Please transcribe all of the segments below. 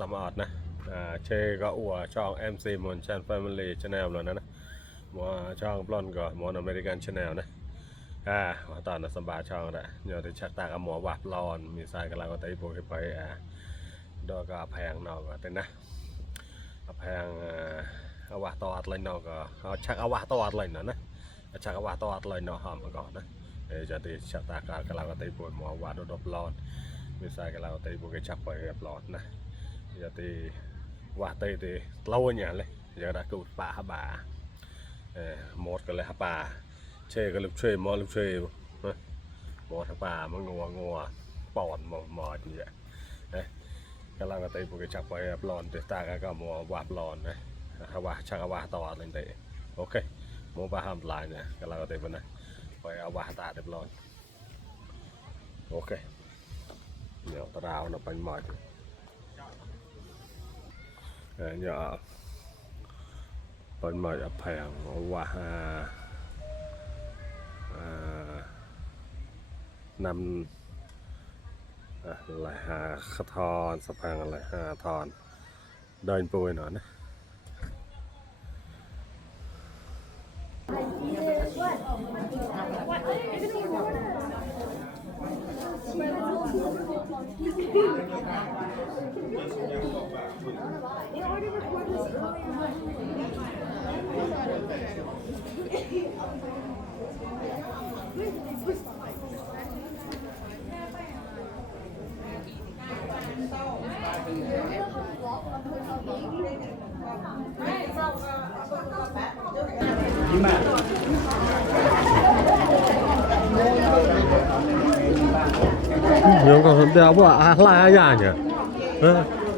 สมอดนะเชก็อัวช่อง MC มอนชัน Family Channel แล้วนะมัวช่องปล้นก็มอนอเมริกัน Channel นะตอนนั้นสบายช่องแหละเดี๋ยวที่ชักตากับหมอวัดร้อนมีสายกับเราก็ได้โปรยไปดอกก็แพงนอกก็เต็มนะแพงเอาว่าตอดเลยนอกก็เอาชักเอาว่าตอดเลยนะชักเอาว่าตอดเลยนอกหอมมาก่อนนะจะที่ชักตากับเราก็ได้โปรยหมอวัดดอกร้อนมีสายกับเราก็ได้โปรยชักไปกับร้อนนะจะที่ว่าตีเล่าอย่างเลยจะได้กูป่าบ่าหมดกันเลยป่าเช่ก็ลูกเช่มอลูกเช่หมดป่ามันงัวปอนหมออย่างเงี้ยก็เราก็ตีพวกจับไปปลอนตีตาก็มัววาปลอนนะว่าชักว่าต่ออะไรเตะโอเคมัวป่าห้ามลายเนี่ยก็เราก็ตีมันนะไปเอาว่าตาเดือดร้อนโอเคเดี๋ยวตราเราไปหมดเนี่ยเป็นหมดแพงว่านำอะไรขทอนสะพานอะไรทอนเดินปุยหน่อยนะยังก็เดี๋ยวว่าอะไรอย่างเนี่ย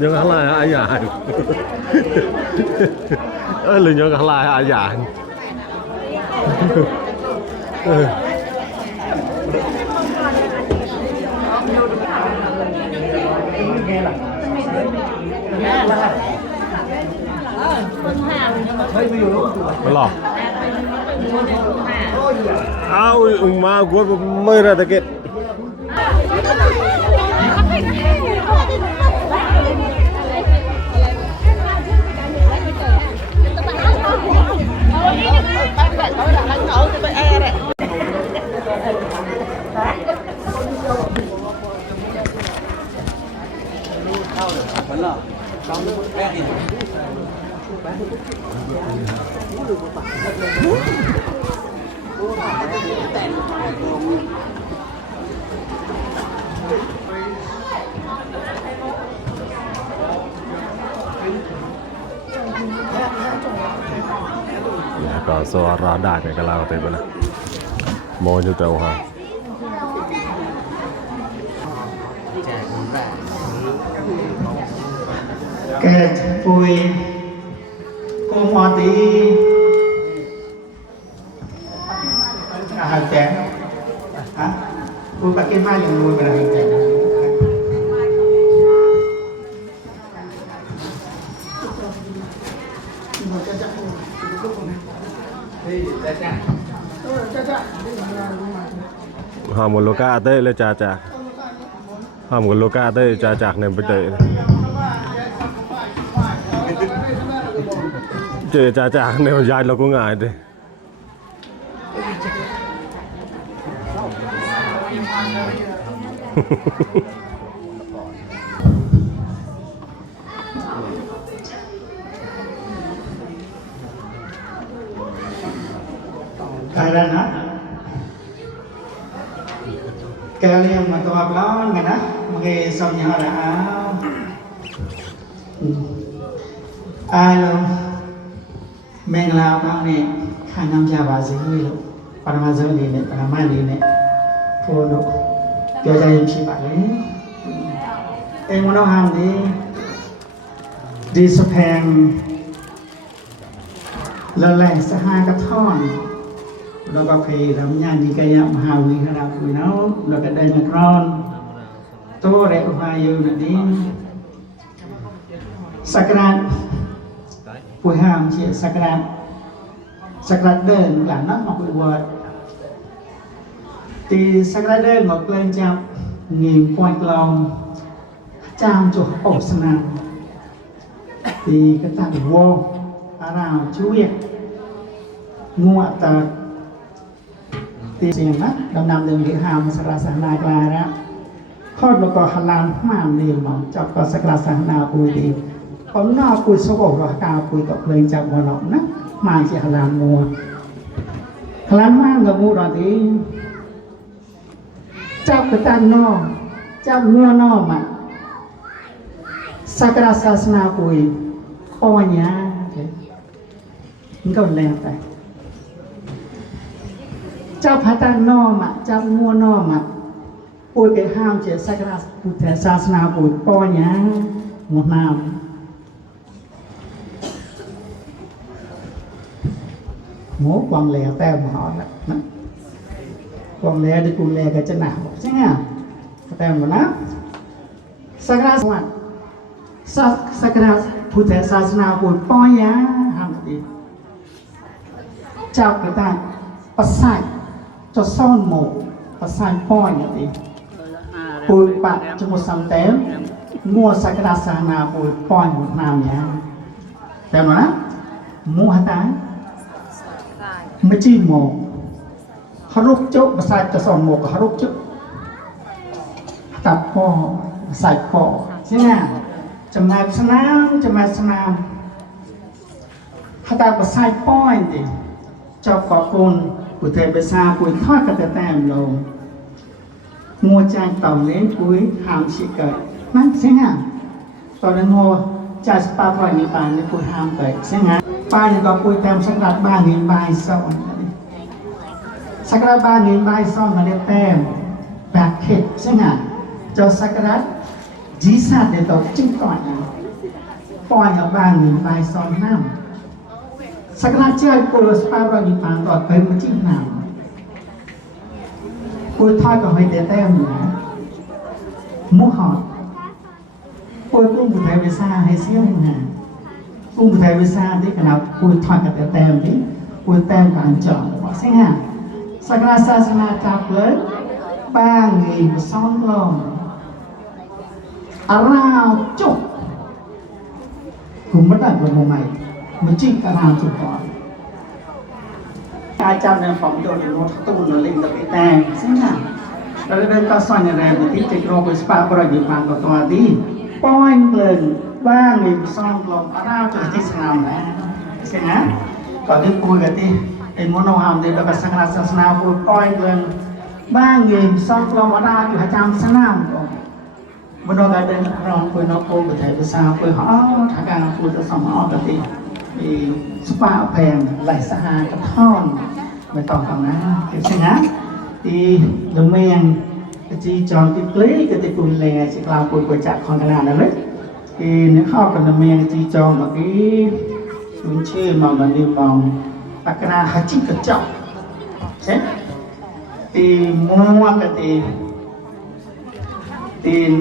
ยังอะไรอย่างหรือยังอะไรอย่างไม่หรอกเอามากูไม่ได้ตะเกียบก็สวรรค์ได้ในกะลาเต็มไปแล้วโมจุเตาฮะแกปุยกูมอตีอาหารแจกฮะกูปากกินมากอย่างนู้นเป็นอาหารแจกหอมกับโลกาเต้เลยจ่าหอมกับโลกาเต้จ่าเนี่ยไปเตะเจอจ่าเนี่ยยายเราก็ง่ายเลยใครแล้วนะแกเรียกมาตัวปล้อนกันนะมันก็สมยาละลงแมงลาวบ้างเนี่ยข้าน้ำชาบาสิเลยลูกปรมาจารย์เนี่ยปรมาดีเนี่ยพูดลูกเดี๋ยวจะยิ้มชีบะเลยเอ็งมันต้องทำดีสแพงละแหล่สหายกระท่อนแล้วก็เพลรำยานดีกายมหาวิหารคุยน้องแล้วก็ได้นักร้องโตเร็วมาอยู่นั่นเองสักการผู้ห้ามเชี่ยสักการเดินหลังนักมาคุยวัดตีสักการเดินบอกเล่นจับเงียบปล่อยกลองจามจุดอบสนาม thì cái ta vô nào chú việc mua tờ thì tiền mắt đồng nằm đường địa hàm sạc sạc nai qua đó khói mà có hà lan màn liền mà cho có sạc sạc nào bùi đi ống nào bùi số bộ rồi cao bùi tập lên chạm vào nó nè màn chỉ hà lan mua hà lan màn người mua đó thì chạm cái ta no chạm mua no mà sạc sạc nào bùi coi nhá còn lẹo tại cháu phải tăng no mà cháu mua no mà ôi cái ham chỉ sakra thể sa na bùi coi nhá một nào ngố quăng lẹ teo mà họ đó quăng lẹ đi cùng lẹ cái chân nào chứ nha teo mà nó sakra soạn sakra phụ thể sa na bùi coi nhá ham gì cháu người ta bắt sai cho son mổ bắt sai coi như thế bùi bạc cho một sắm tém mua sai cái đa sang nào bùi coi một nam nhá tém nó mua hả ta mới chi mổ họ rút chốt bắt sai cho son mổ họ rút chốt tập co sai co chứ nha chấm này sang nam họ ta bắt sai coi thì cho có con của thầy bây xa cuối thoát cả tèm lầu mua chai tàu lên cuối hàm sĩ cậy mắt sẽ hả tàu đến hồ chai spa vào những bàn lên cuối hàm cậy sẽ hả ba thì có cuối tèm sắc đặt 3.000 bài sau sắc đặt 3.000 bài sau mà để tèm bạc khệt sẽ hả cho sắc đặt dí sát để tàu chứng tỏi coi ở 3.000 bài sau năm sekarang cai puluh separuh di pantai baru Cina. Puluh thai còn phải để tem nữa. Mua họ. Puluh cũng phải về xa hay xíu nè. Cũng phải về xa đấy cái nào puluh thai cái để tem đấy. Puluh tem bạn chọn sẽ ha. Sekarang sasana cap lớn 3.000 son lon. Arau chục. Cũng bắt đầu vào mùa mày. Mình chỉ cả hàng chục con. Ai chăm nên phòng cho những một tu nó lên tập cái tang, xem nào. Rồi đến ta xoay nhà này một tí chạy rồi spa rồi bị phản vào tòa đi. Point lên 3.000 son lon para cho cái sàn này, xem nhá. Còn cái cùi cái tí, cái món nấu hầm thì nó phải sang là sàn cùi point lên 3.000 son lon para cho 200 sàn. Bên đó cái đến rong cùi nó cùi của thầy của sao cùi họ thả càng cùi cho xong họ cái tí. Thì spa phèn lại xa hà cái thon mày tỏ cảm ná cái xe ngá thì đồng men cái chi tròn cái lấy cái tịch cùn lè chỉ làm cùi chặt con cái nào đấy thì nếu khó cần đồng men cái chi tròn mà cái xuống chê màu là đi màu ta cái nào hai chiếc cái trọng thế thì mua cái thì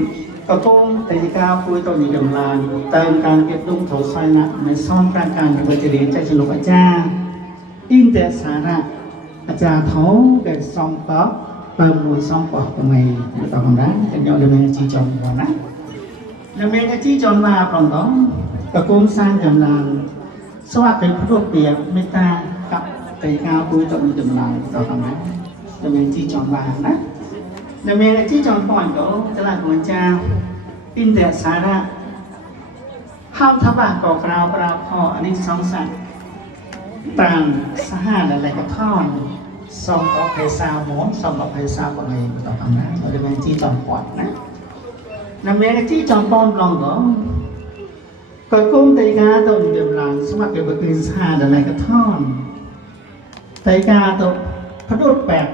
có công thì cao cuối tôi nhìn đồng là tên càng kết đúng thổ xoay nặngในซ่อมประการบริเวณใจฉลุอาจารย์อินเตสาระอาจารย์เขาเป็นซ่อมป๊อปเปิดมวยซ่อมป๊อปทำไมต่อคำนั้นเป็นยอดเลยเป็นจีจอมหัวนะเลยเป็นจีจอมมาปลองต้องตะโกนสร้างกำลังสวัสดิ์เป็นผู้เปรียบเมตตากับใจก้าวคุยต่อมีกำลังต่อคำนั้นเลยเป็นจีจอมมานะเลยเป็นจีจอมปล่อยก็ตลาดหัวเจ้าอินเตสาระห้ามทับะก่อกราวปราพออันนี้สองสัตว์ต่างสหาอะไรก็ท่อนสองต่อไพซาหมอนสองต่อไพซาก่อนเลยต่อคำนั้นเราจะเป็นจี้จอมปอดนะนำเมฆจี้จอมปอมลองก็ก่อนกุ้งไตกาตัวเดือดร้อนสมัครเกี่ยวกับกินสหาอะไรก็ท่อนไตกาตัวพระโดดแปด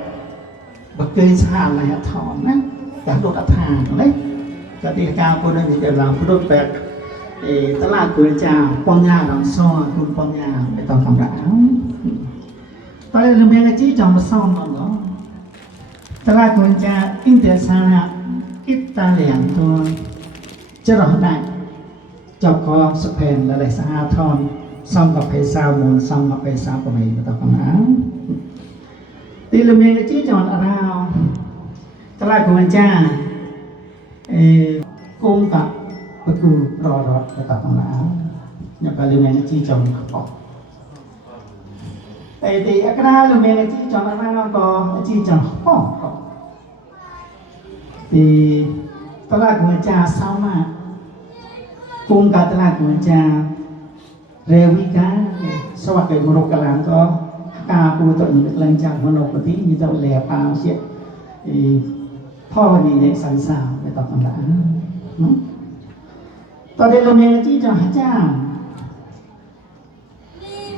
บักกินสหาอะไรก็ท่อนนะแต่โดดอัฐานเลยกติกาคนนั้นเดือดร้อนพระโดดแปดตลาดกุยจ่าปองยาดองซ้อคุณปองยาไปตอนคำด่าตอนนี้เราเมียกจี้จอมมาซ่อมตอนนั้นตลาดกุยจ่าอินเตอร์ซาระอิตาเลียนตัวจะรอได้จอบคอสเปนและหลายสหทอนซ่อมกับเพซาโมนซ่อมกับเพซาปะเมย์ไปตอนคำด่าตีเราเมียกจี้จอมอาราวตลาดกุยจ่ากุ้งกับก็คือรอไปตัดตรงนั้น nhập vào lưu men chi chồng có tại thì cái đó lưu men chi chồng nó có chi chồng có thì tôi là người cha sao mà cùng cả tôi là người cha revika sau cái một cái làm có ca phụ tội những lần chẳng một một tí như dậu lẻ bao chuyện thìพ่อดีเนี่ยสันสาวในตอบคำถามตอนเดลเมจี้จะหาจ้าง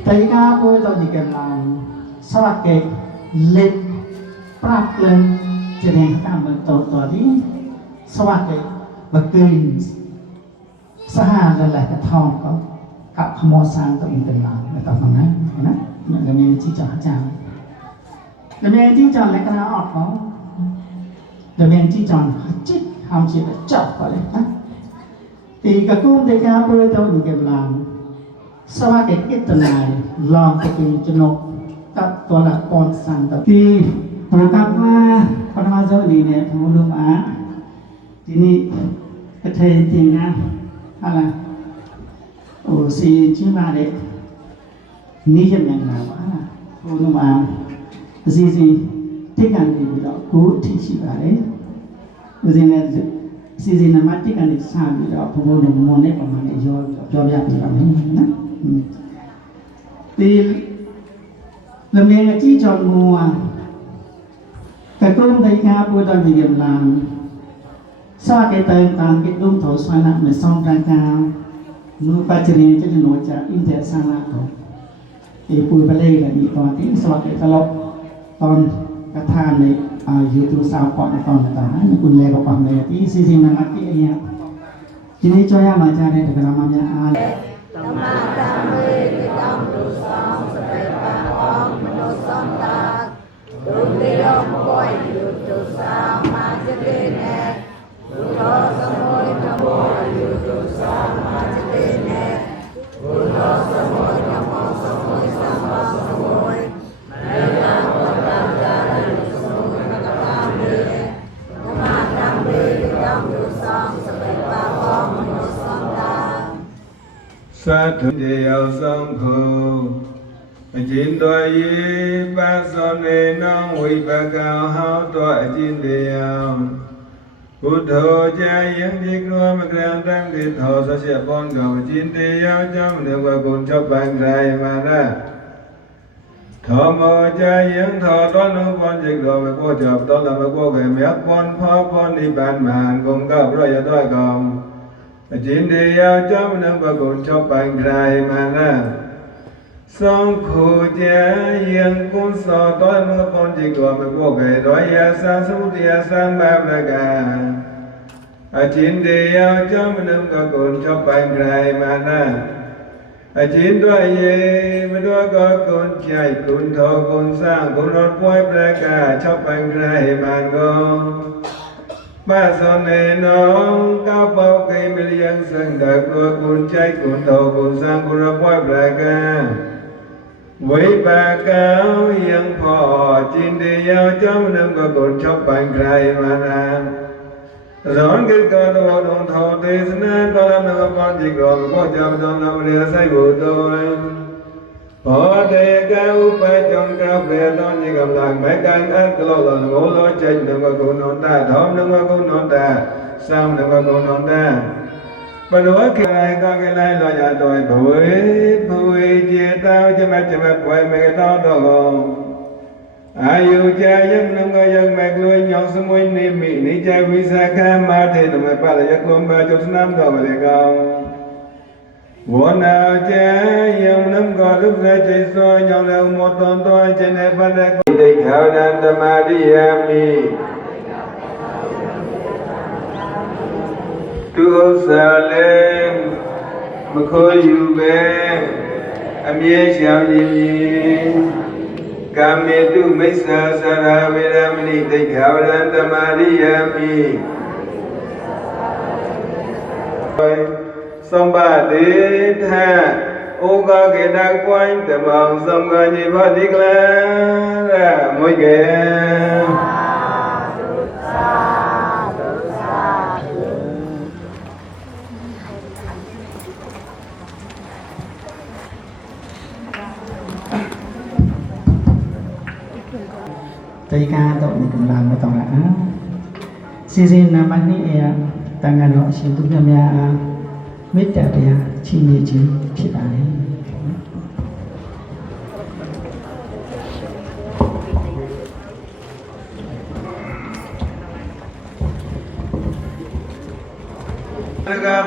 แต่ก้าพูดตอนนี้กำลังสวัสดิ์เล็กปรับเลยจะแดงตามมันตัวนี้สวัสดิ์บักเกินสหายหลายๆกระทองก็กับขโมยสร้างตัวเองเป็นหลังในตอบคำนั้นนะเดลเมจี้จะหาจ้างเดลเมจี้จะเล็กกระออกเขาเดเมนที่จอนจิตทำจิตจับไปเลยนะตีกระกุ้งเด็กาเพื่อตัวอยู่เก็บลางสวัสดิ์กิตนายลองตะกีจนกกับตัวละครสันตตีปูกับว่าพระธรรมเจ้าดีเนี่ยทูลุมอาทีนี้ประเทศจริงนะอะไรโอ้สีชื่อมาเด็กนี่จะเป็นอะไรวะทูลุมอาสีที่การดีเรากู้ที่ชีวะเลยอุจินเนี่ยซีซีนามาที่การสร้างเราพวกเราโมเนประมาณนี้ยอมรับเราไม่นะที่เราเมียที่จอดมัวแต่ก็ต้องได้การพูดตอนมีเรื่องลางสร้างเติมตามกิจรุ่งโถสวรรค์เหมือนซองกลางกาวนูปัจจุบันจะโนจากอินเดียสร้างละเขาที่พูดไปเลยกันอีกตอนที่สวัสดิ์ตลอดตอนกระทานในยูทูบสาวก่อนในตอนต่างๆนี่คุณเล่กับความเลยที่ซีซีมันรักที่อะไรเนี่ยทีนี้ช่วยมาจาในแต่ละมาเนี่ยอาเลยธรรมะธรรมเวทิตังดุสังสเปปะอังมโนสัมตาดุติยมโกยยูทูบสาวมาจะเตเนดุโรสมุยธรรมโมยูทูบสาวมาจะเตเนดุโรสมุยธรรมโมสมุยสัมมาสมุยsa thượng điều song khổ chín tuổi y ba son nê nong huy ba cao hao tuổi chín điều Bụt thổ cha yếm thiết nuôi mặc ràng tăng thịt thổ sa xếp con cầu chín điều trong được và cùng chấp bằng rài mà ra thọ mơ cha yếm thọ đó nó con dịch đồ về cô chợp đó là cô về mét con phó con đi bàn màn cùng gặp rồi giờ tôi còn chín điều trong được và cùng chấp bằng rài mà ra song khổ cha yếm con sọ đó là con dịch đồ về cô về rồi ya sang số tia sang ba ba cả chín điều trong được và cùng chấp bằng rài mà ra chín đôi ye mấy đôi có con trai con thọ con sang con rót quay ra cả chấp bằng rài mà ngon ba son này nó cao bao cây mấy liên sang đời của con trai con thọ con sang con rót quay ra cả với ba cao yên phò chín đi giao trong năm có con chấp bằng rài mà na Rõn kết cơ đồ đồn thọ tê sinh na có làm được con chỉ còn có chăm trong năm lìa say bụt tôi Phó tê cao phải trong cao về tôn như cầm lạc mấy canh ác cơ lộ lần ngũ lối chênh đừng có cùng nón ta thóm đừng có cùng nón ta Xong đừng có cùng nón ta Và đối khi này có cái này lo nhà tôi Bụi chia tao cho mẹ quay mấy cái đó đồ Ayu cha yang nam ga yang mek lui nyong semui ni mi ni cha wisaka ma the nam pa la yak lom ba chok nam do ma le gong wo na cha yang nam ga lúc ra chạy so nyong le mo ton to cha ne pa le ko dei khao nan ta ma di ya mi tu sa le ma kho yu be a mie xiao yin Kametu Mesa Saraviramani Tekhavaranta Mariyami Song ba tế tha ô ca kê đa quanh tầm bằng song ca nhi phát tích la ra mỗi kê tay ca tội mình cũng làm một tổng là xin là bác ní tăng ngàn họ xin tụng nhầm ya mít đẹp ya chi nhị chứ chị bà ấy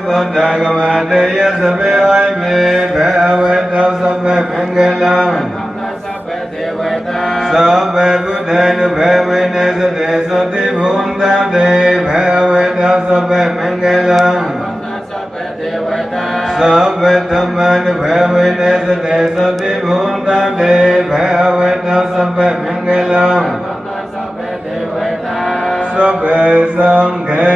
Buddha Gamadaya Sabe Vaime Bhava Tau Sabe Mangalam Sabe Buddha Nubhava Nesade Sati Bhunda De Bhava Tau Sabe Mangalam Sabe Dhamma Nubhava Nesade Sati Bhunda De Bhava Tau Sabe Mangalam Sabe Sangha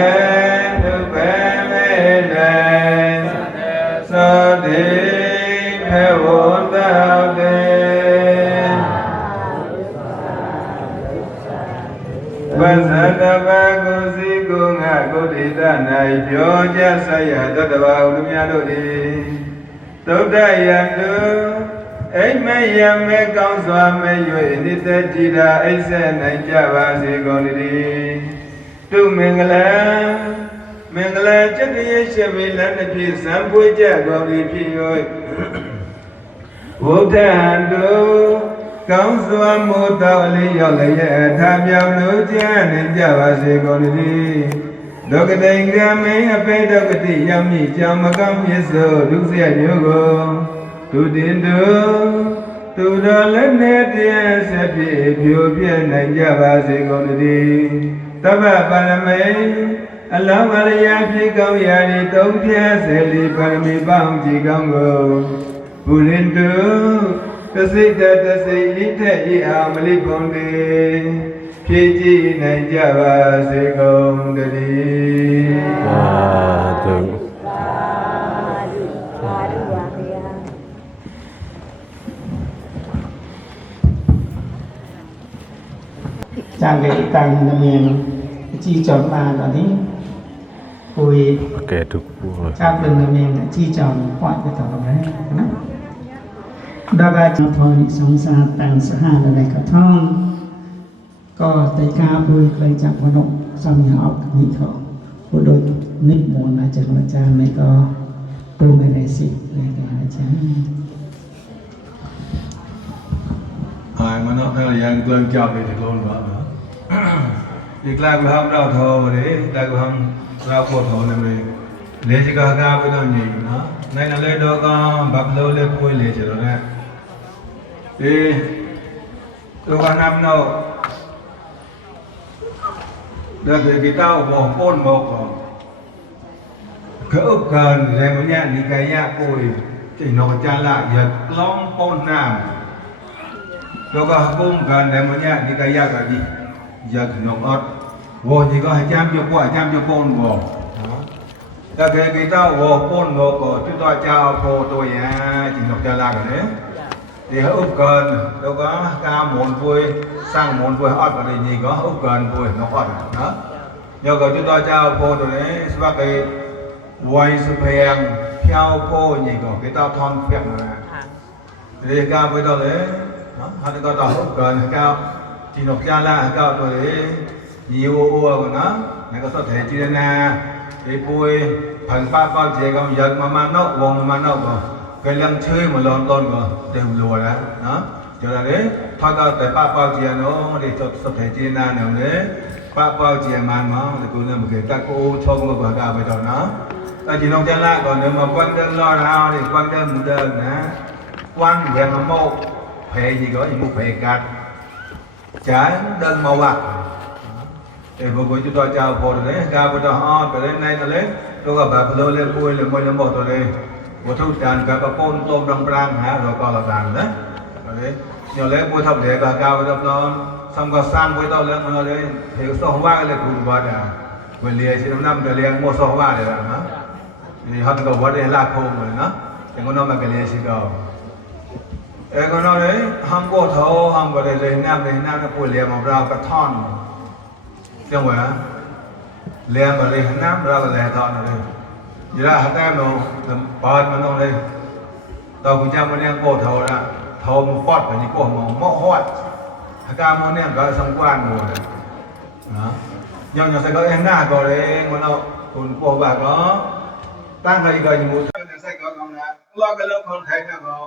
Này cho cha say à tất vào đúng nha đôi đi tốt đại yan tu ấy mấy yam mấy con xoa mấy yui đi tới chỉ đã ấy sẽ này cha ba gì con đi tu mình là chắc đi sẽ bị lần này bị sám vui cha con đi phi rồi vô thàn tu con xoa một tàu lý do lấy tham giao nữ cha nên cha ba gì con đi Đô cái tình cảm ấy hấp phê đô cái tỷ yam nhị chăm mà cam hiết sơ đúc xe nhớ gồ tu tiến tu đó lên nét tiền sẽ bị phiêu phiền này cha ba sẽ còn đi ta bà làm ấy Allah Maria phi cao ya đi tống thia sẽ đi parami bang chỉ cao gồ tu tiến ta sĩ lý thế y ảo mà lý phong đi Khi chi này cha ba sẽ không được đi. Cha lệ tăng là miền chi chọn mà là đi hồi cha đừng là miền chi chọn gọi cái tàu đấy đó là cho thôi sống xa tàn xã hà là này cả thon ก็แต่การพูดเคยจากพนมสามีออกนี่เขาพูดโดยนิมนต์อาจารย์ไม่ก็ปูไม่ได้สิเลยแต่อาจารย์มันนอกจากยังเกลื่อนจับไปถึงโลนบ้างนะอีกแล้วก็ทำเราทอเลยแต่ก็ทำเราโคตรทอเลยเลยจะก็หาไปตอนนี้นะในนั้นเลยเราก็บับเราเลยพูดเลยเฉยๆนะตัวกันนำเราĐặc biệt cái tao bỏ phôn một cái ức gần để mà nhẹ đi cái nhạc cùi thì nó cha lại giật long phôn nam rồi có cung gần để mà nhẹ đi cái nhạc cái gì giật nó ớt vô thì có 200 cho quả 100 cho phôn vô đặc biệt cái tao bỏ phôn một chúng ta chào phô tôi chỉ nó cha lại cái đấy thì ức gần đâu có ca muốn vui sang muốn vui hót vào đây gì có ức gần vui nó hót đó nhờ có chúng ta trao phô rồi đấy các cái quay sự phèn theo phô gì có cái tao thon phèn rồi thì cao với đó đấy họ có tao ức gần cao chỉ nộp cha la cao rồi đấy nhiều ua của nó này có thể chia na thì vui phần ba bao chế công giật mà nó vòng mà nó rồi cái lăng chơi mà lon ton rồi đều lùa đó cho là đấy thôi có tại ba bao chia nó để cho thể chia na nào đấy ba bao chia màn mà thì cũng là một cái các cô cho một quả cà về đó nó ta chỉ nông dân lại còn nếu mà quan đơn lo nào thì quan đơn một đơn nè quan về mà mâu phê gì có gì một phê cắt trái đơn màu bạc thì một buổi chúng tôi chào phổ đấy cà về đó ho từ đến nay nó lấy tôi gặp bà lôi lên vui là môi lên một rồi đây một thu tràn cả bà côn tôm đông rang hả rồi còn là vàng đấy đấy nhiều lấy vui thập để bà cao với nó xong có sang với tao lên nó đấy thì số hoa cái này cũng vào à về lìa chỉ năm cái lìa mua số hoa để làm á thì họ có vấn đề là không rồi nó thì con nó mà cái lìa chỉ cầu con nó đấy không có thâu không có để lên nam nó phụ lìa màu rau cái thon xem rồi á lìa mà lìa nam rau cái lìa thon rồi vậy là hai em nó bớt mà nó đây tao cũng chăm con em cổ thâu ra thâu một phật phải như cổ mỏ hót อาการมันเนี่ยก็สมควรหมดนะยังใส่ก็เอ็นหน้าก็เลยมันเอาคนปวดแบบเนาะตั้งใครก็อยู่ใส่ก็กำลังเราก็เริ่มคนไทยนะก็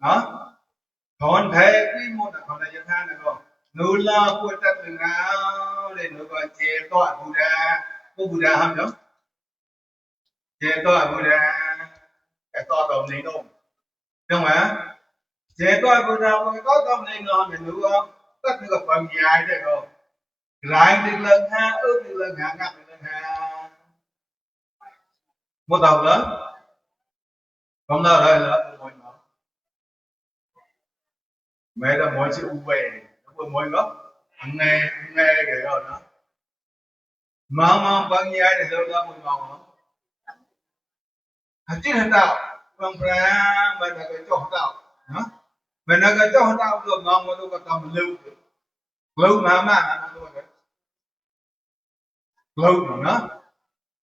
เนาะคนไทยที่หมดคนไทยท่านนะก็นูล่าพูดตัดหนึ่งแล้วเลยนูก็เจตัวบูดาผู้บูดาทำเนาะเจตัวบูดาไอ้ตัวตรงนี้ตรงใช่ไหมเจตัวบูดาก็ตรงนี้เนาะนูก็ตัดหนึ่งก็ความยายได้ก็หลายเดือนห้าเดือนห้างับเดือนห้าหมดเอาแล้วkhông nào đây là mỗi nó mẹ là mỗi chữ về nó mỗi gốc nghe cái đó nó mà bao nhiêu để đâu ra mỗi màu nó chứ hình tạo bằng ra mình là cái chỗ tạo đó mình là cái chỗ tạo rồi mà tôi có tầm lưu mà lưu mà nó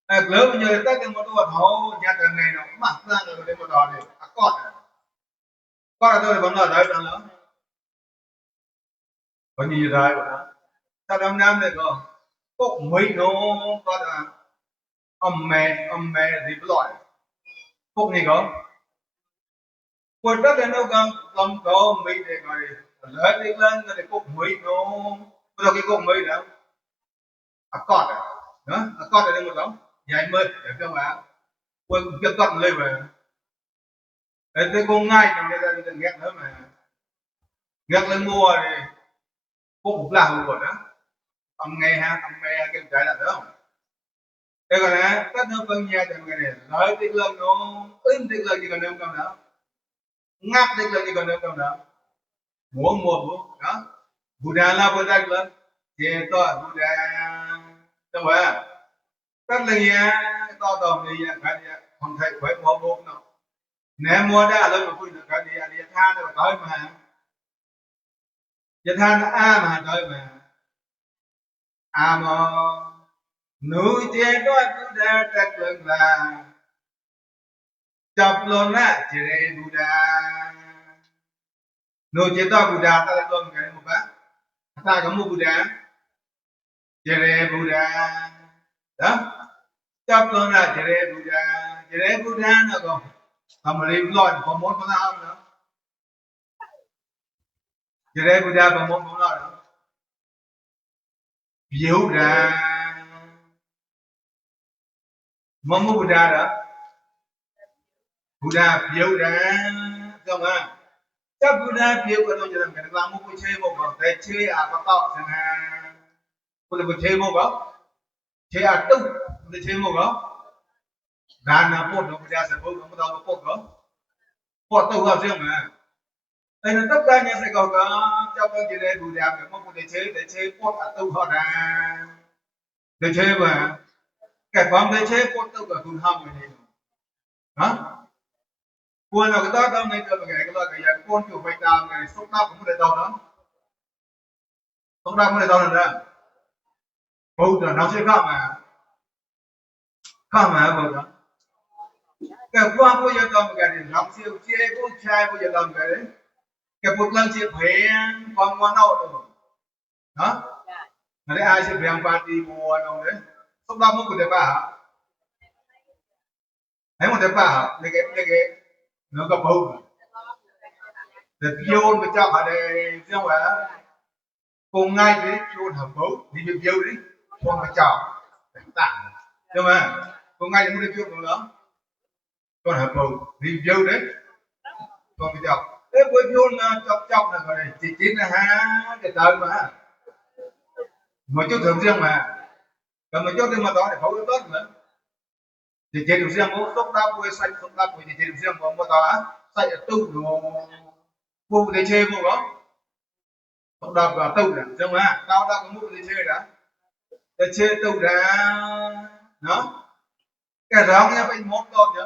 lớn bây giờ tới cái một tuần hậu nhà trường này nó mặc ra rồi đến một đòn này con là tôi vẫn ở đây đó nữa có gì rồi sao năm năm này rồi cốc mấy nó có là âm mè gì loại cốc này có quên tất cả nó còn làm có mấy để rồi lớn đi lên rồi cốc mấy nó bây giờ cái cốc mấy đó con ở đây một đống dạy mới để cho bạn quân cái con lên về để cái con ngay trong đây ra đi ghét nữa mà ghét lên mua thì có một lần rồi đó ông nghe cái trái là đó đây còn nè tất nó phân nhà trong cái này nói tiếng lên nó ứng tiếng lên gì còn nêm không đó ngáp tiếng lên gì còn nêm không đó muốn mua đó Buddha là Buddha lên về to Buddha đâu vậy tất là nhà to tòm đi cái gì không thấy khỏe mua bốn đâu nè mua đã lên mà vui được cái gì đi than rồi tới mà than mà tới mà mà núi trên đó tôi đã trách lần là chọc luôn á chỉ để Buddha núi trên đó Buddha ta đã luôn cái một bác ta có mua Buddha chỉ để Buddha đó chấp luôn là chỉ để Buddha nó còn không mà đi lòi có muốn có nào nữa chỉ để Buddha có muốn có nào nữa biểu ra mong muốn Buddha đó Buddha biểu ra không à chấp Buddha biểu cái tôi làm cái làm một cái chơi một cái chơi có tạo chẳng hạn có là cái chơi một đó chơi tung để chơi một đó đàn là một nó ra sẽ không có đâu có có tàu vào riêng mà đây là tất cả nhà sẽ có trong cái gì đây đủ đẹp để mong để chơi một tàu họ là để chơi mà cái phòng để chơi một tàu cả cùng ham này hả quân là cái đó đâu này được cái loại quân chủ phải làm cái sốc đau cũng để tàu đó sốc đau cũng để tàu nữa bầu là nó sẽ không mà bầu đó cái quan bây giờ làm cái gì làm siêu chế cũng trai bây giờ làm cái đấy cái bột lần chế phải quan quan nào rồi đó mà đấy ai sẽ phải party mua đâu đấy sốc đau cũng để bà thấy một cái bà cái nó có bầu để pion với cháu ở đây riêng vậy cùng ngay đấy pion hợp bầu đi pion đấy con phải chào tặng nhưng mà cùng ngay muốn đi pion nữa con hợp bầu đi pion đấy con phải chào thế với pion chọc là gọi là chỉ là ha cái tới mà một chút thường riêng mà còn một chút thì mà đó để phẫu tốt nữa chỉ chế được riêng có tốc đáp với xanh tốc đáp với chỉ chế được riêng có một đó xanh ở tu rồi vô để chơi vô đó tốc đáp và tu đấy nhưng mà tao đã có một để chơi đã để chơi tu đã nó cái đó nghe phải mốt tốt chứ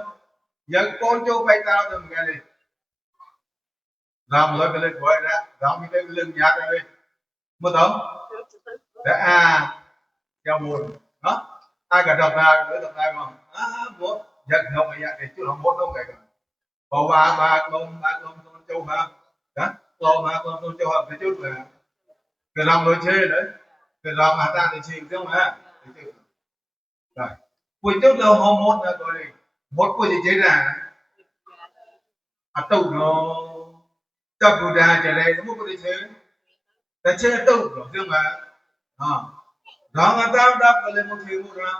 giờ con cho phải tao từ cái này làm lại cái lên gọi ra làm cái lưng nhát ra đi một tấm để giao buồn đó ai cả đọc ra đỡ đọc ra mà bố giật ngọc này thì chứ không bố đâu cái bầu ba con châu ha đó con con châu ha thì chút là cái lòng lối chơi đấy cái lòng mà ta thì chịu không hả rồi buổi trước đâu hormone là rồi một buổi gì chơi là à tụ nó tập bù đà trở lại nó một cái chơi ta chơi tụ rồi chứ mà đó mà tao đáp lên một thứ một ra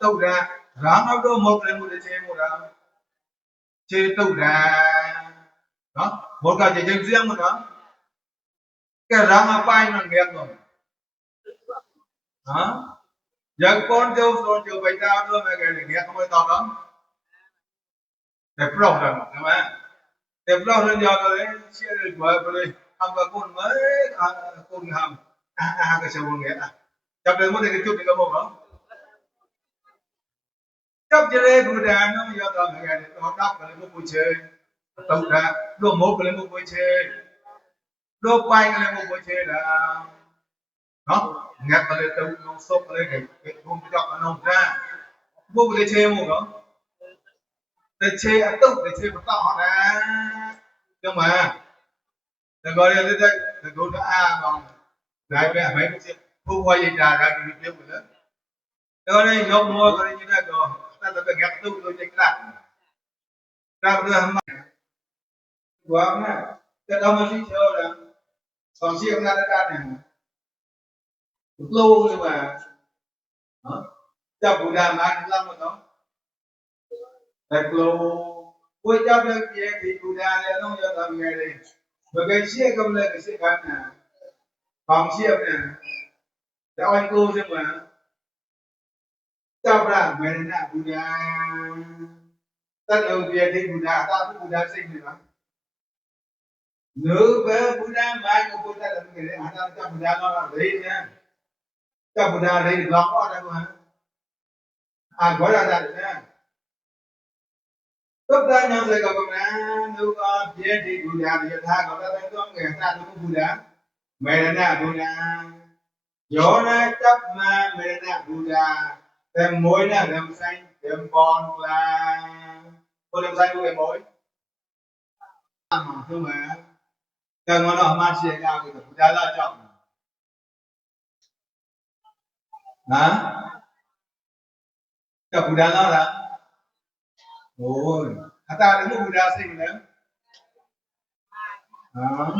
tụ ra đó nó đâu một lên một cái chơi một ra chơi tụ ra đó một cái chơi riêng một đó cái ra mà bay nó nghiêng rồi đó giờ con tiêu bày tao thôi mà cái này nghiêng không phải tao đó để pro rồi đúng không để pro lên giờ rồi chia được rồi không có con mới con hầm cái số nghiêng à chấp đến một cái chút thì có một đó chấp cho đây bữa đàn nó giờ tao mà cái này nó đắp cái một buổi chơi tụ ra đồ một cái một buổi chơi đồ quay cái một buổi chơi là nó ngặt cái tụ nó sốc cái không chọn nó ra vô cái chơi một đó để chơi tụ để chơi một tao ra nhưng mà để gọi là để gọi là còn lại về mấy cái không quay gì ra cái việc liệu nữa đó đây nó mua cái như thế rồi ta phải ngặt tụ rồi chơi cái ra đưa hàng quá nè cái đó mà đi chơi là còn siêu ra này lâu nhưng mà cho cụ đàm ăn lắm rồi đó thật lâu cuối cho được gì thì cụ đàm này nó cho làm nghề đi và cái xe công lên cái xe gắn nè phòng siêu nè cho anh cô chứ mà cho ra mày nè cụ đàm tất đầu tiên thì cụ đàm tao cũng cụ đàm sinh rồi đó nữ với cụ đàm mai của cụ ta làm nghề đấy anh ta cho cụ đàm nó làm đấy nha cho cụ đàm đấy lắm quá đây mà gọi ra được nha tất cả những người có công năng nếu có biết thì cụ đàm thì tha có ta thấy có người ta cũng cụ đàm mày là cụ đàm gió này chấp mà mày là cụ đàm tem mối là tem xanh tem con là có tem xanh có cái mối mà thôi mà cần nó đâu mà chia ra thì cụ đàm là chọn hả cho cụ đàm đó là ôi ta đứng cụ đàm sinh nữa đó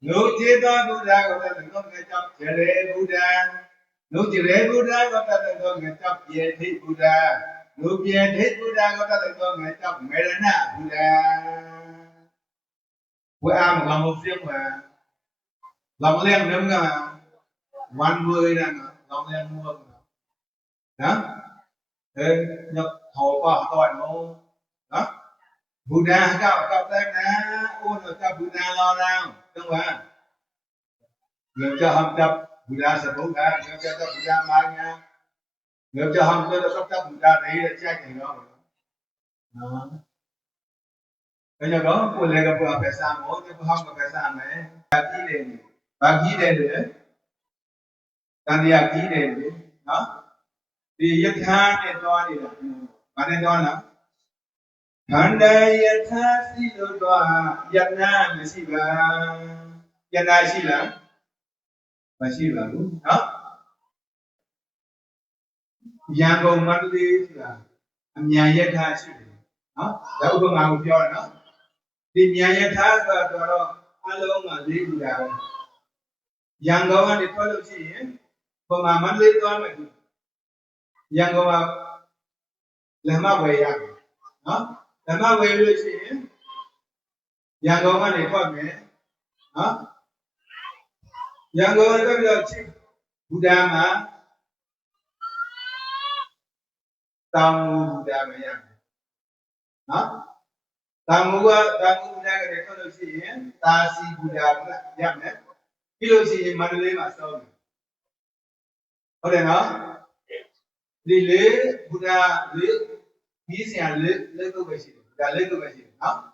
nếu chia đó cụ đàm có thể đừng có người chấp chia lệ cụ đàm nếu chia lệ cụ đàm có thể đừng có người chấp chia thị cụ đàm nếu chia thị cụ đàm có thể đừng có người chấp mẹ là nà cụ đàm với ai mà làm một riêng mà làm lên đúng không văn mươi là làm lên mua đó thế nhập thổ qua tội nó đó Buddha cao cao tay na ôn rồi cho Buddha lo nào đúng không người cho hâm chấp Buddha sẽ bố ra người cho Buddha mang nha người cho hâm cho Buddha đấy là chạy thì đó bây giờ đó cô lấy cái bữa phải sang mỗi cái không phải sang này bà ký đền đấy đang đi ký đền đấy đó đi yết tha nên cho đi là bạn nên cho nào thằng đây yết tha si đồ đoa yết na mới si bà yết na si là mà si là đúng đó nhà công mắt đi là nhà yết tha si đó đã có ngào cho nó đi nhà yết tha và đó alo mà đi là yang gấu ăn thì có đâu gì còn mà mắt đi to mà yang gấu là mà về à đó là mà về rồi gì yang gấu ăn thì có mẹ đó yang gấu ăn có được chứ Buddha mà tam Buddha mà yang đó tam Buddha cái này có được gì ta si Buddha là yang đấy cái lối gì mà lấy mà sao có thể nó đi lễ Buddha lễ nghĩ xem lễ cái gì là lễ cái gì đó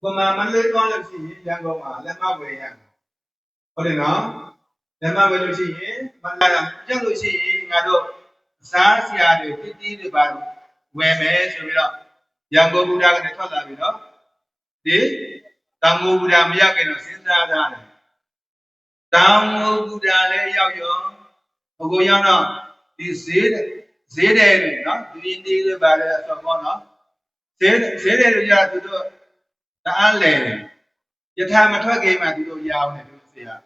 còn mà lễ con là gì yang gấu mà là ma về yang có thể nó là ma về là gì mà là chắc là gì ngài độ sáng xia để tí để bàn về mẹ cho biết đó yang gấu Buddha cái này thoát ra biết đó đi tam Buddha mới cái nó sinh ra này တောင်မုတ်ကူတာလည်းရောက်ရောဟိုကိုရောက်တော့ဒီဈေးတယ်တွေနော်ဒီနေလေးပါလေဆိုတော့နော်ဈေးတယ်တွေကြသူတို့တအားလဲယထာမထွက်ခင်မှာသူတို့ရောင်းတယ်သူဆရာ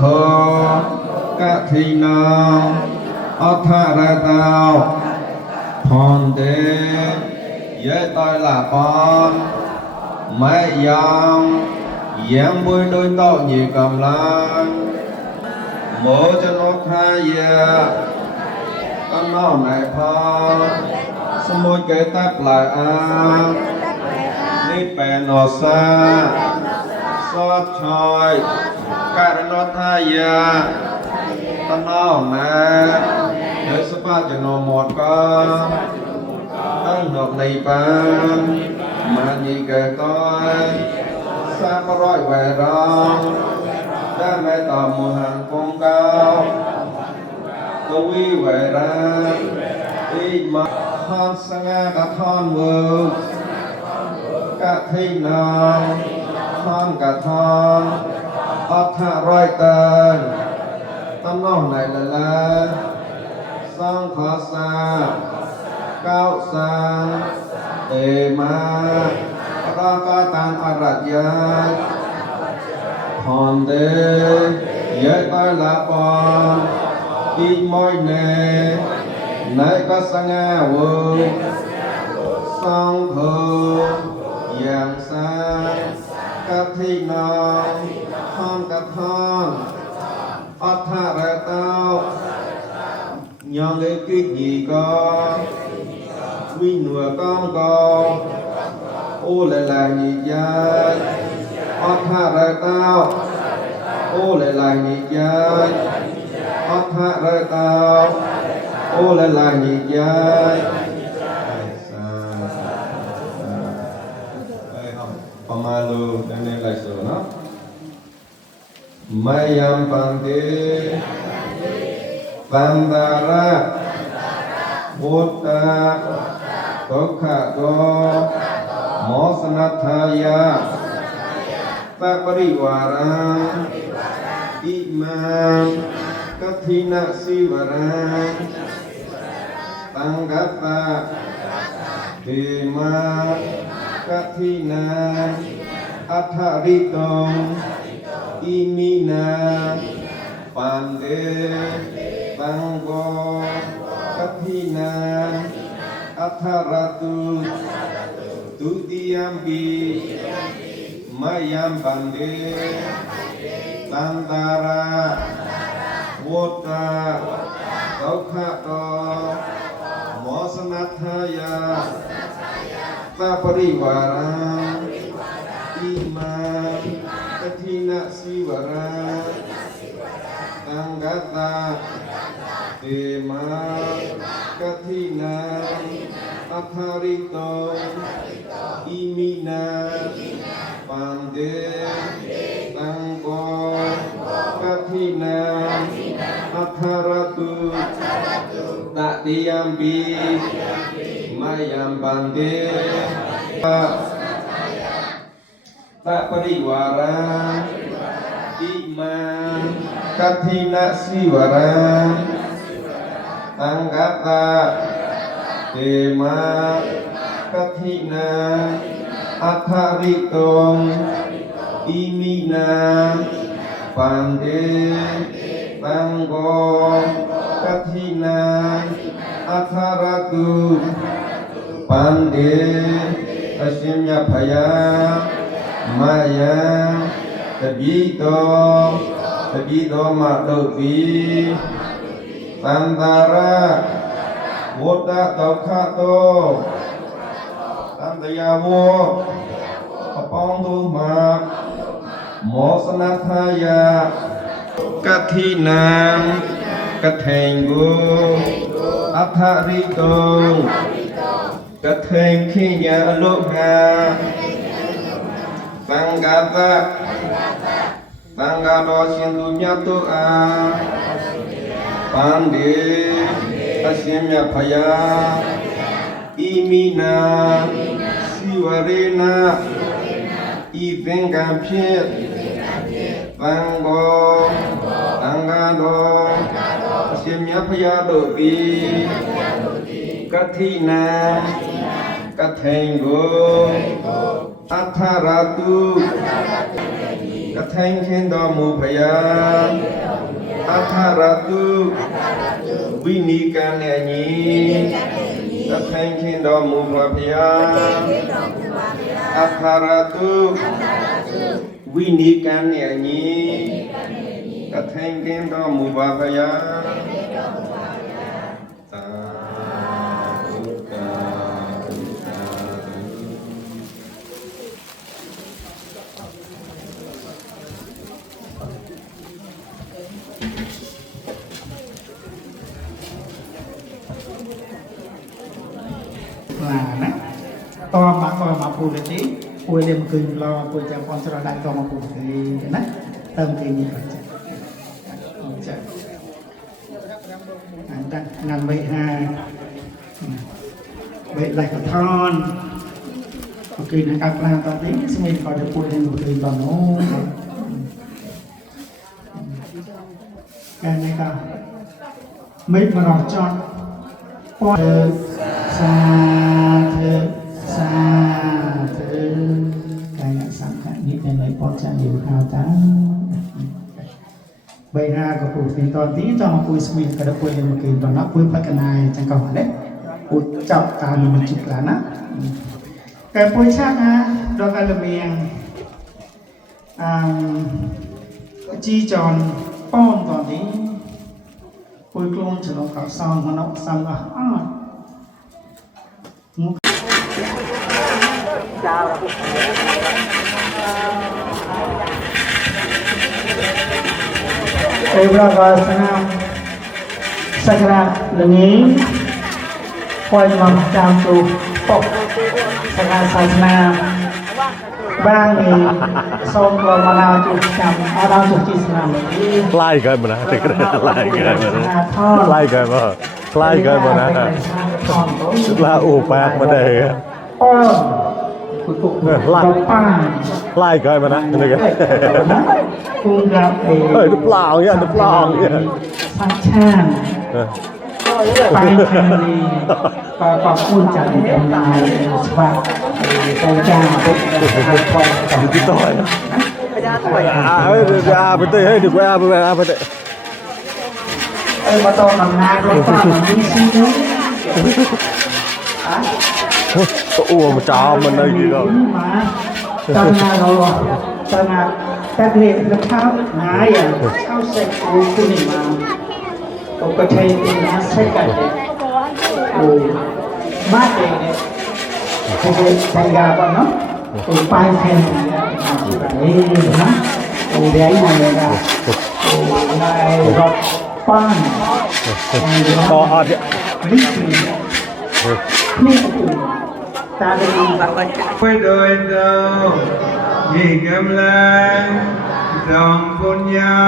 ခောကထိနာអថរតោផនទេយេតយឡាបនម៉ែយ៉ាងយ៉ាងមួយដោយតោញីកំឡាងមោចនខាយាកំណោណៃផលសមួយកេតាក់ឡាអានេះបែណោសាសតឆយករណោថាយាកំណោណែដោយសបាចនមតកตั้งนกในปานมานีเกิดก้อยสาบร้อยแหวรองได้แม่ต่อมหันคงเก้ากวีแหวรังอีมาทอนสง่ากะทอนเวิร์กะที่นองทอนกะทอนอัฐร้อยเตินตั้งนอกไหนละละสองขอสาก้าวสางเตมาราคาตานอารัตยาพรเดเยอะตายละปอนอีมอยเนไหนก็สง่าเวสองเธออย่างสางกับที่นอนห้องกับห้องอัฐาระเต้าnhong cái kích gì con quy nùa con ô lại là nhị giai ót hạ ra tao ô lại là nhị giai ót hạ ra tao ô lại là nhị giai còn mà lu đang nên lại sửa nó mai yam pan đi Tam đà ra Bụt đà Tốt khả đô Mô sa nát thà ya Ta bari hòa ra Ý mạng Các thi nạ si và ra Tăng gát ta Đề ma Các thi nạ Át hạ ri tông Ý mi nà Pan đê Tăng vô Các thi nà Atharatu Tutiyampi Mayam Bande Tantara Vota Kaukhato Mosanathaya Taparivara Imam Kathina Sivara Tanggata Dema Kathina Atharito Imina Pande Tanggo Kathina Atharatu Tatiyampi Mayam Pande Taparivara Imam Kathina Sivara Tanggata Dema Kathina Atharito Imina Pande Tanggo Kathina Atharatu Pande Asimnya Phaya Maya Tabito Madovi Tantara Vota Taukhato Tantayavo Apong Mạc Mosanathaya Kathina Kathengu Atharito Kathen Khinya Aloha Tanggata Tanggado Sindunya To'a Pande Asimya Phaya Imina Sivarena Ivengan Phiet သံဃောသံဃာတော်အရှင်မြတ်ဖရာတို့သည်ကတိနံကထိန်ကိုအထရတုကထိန်ခင်တော်မူဖရာအထရတုဝိနိကံနဲ့ညီကထိန်ခင်တော်မူဖရာအထရတုဝိနိကံနဲ့ညီကထိန်ခင်တော်မူပါဖရာသာဓုသာဓုသာဓု นะต่อมาพูดเลยทีพูดเรื่องคืนรอพูดจะความสระได้ต่อมาพูดเลยนะเติมคืนนี้จะงานใบหาใบไหลกระทอนโอเคนะครับลาตอนนี้สมัยก่อนจะพูดเรื่องคืนตอนโน้นการนี้ก็ไม่มารอจอดปอสาธุสาธุกายสังขารนี้เป็นไรปอดจะอยู่ข้าวตาใบหน้าก็พูดในตอนที่จอมพูดสมิธกระพูดยังเมื่อกี้ตอนนับพูดพัฒนาจังกวาเล็กพูดจับตาหนุ่มจุกลานะแต่พูดชาตินะดอกอัลเมียงจีจอนป้อนตอนนี้พูดกลมฉลองกับซองมันเอาซองอ่ะเอบราบาสนาสักการะนี้คอยมาจามตูปกสักการะศาสนาบ้างมีส่งกลมานาจุจำอาดามจุจิสนามนี้ ไล่กันมานะแต่ก็ไล่กันมานะไล่กันมาไล่กันมานะลาอูปากมาได้ ป้อนคุณปุ๊กป้า ไล่กันมานะนี่กัน คุณรับเอง เฮ้ยดูเปล่าเนี่ยดูเปล่าเนี่ย สักชาติไปทางนี้ก็พูดจากในนายสวัสดิ์ใจจ้าเป็นคนของ ที่ต่อยเฮ้ยดูอาไปเตะเฮ้ยดูอาไปอาไปเตะ มาต่อกับนายแล้วก็มีซีนู้น ก็อ้วกมาจามมันเลยกี่ก็ มาตอนงานเราตอนงานแต่เด็กแล้วข้าวนายอ่ะเข้าเซ็ตกูคุณนี่มาตกกระเทยเป็นนักเซ็ตกันโอ้มากเลยเนี่ยคือแต่งงานก่อนเนาะโอ้ไปแทนนี่นะโอ้เดี๋ยวยังไงนะโอ้นายรถป้าน ต่ออาดิ นี่คือนี่คือตาเป็นแบบว่า ไว้โดยเดิมยิ่งกำลังดองปุญญา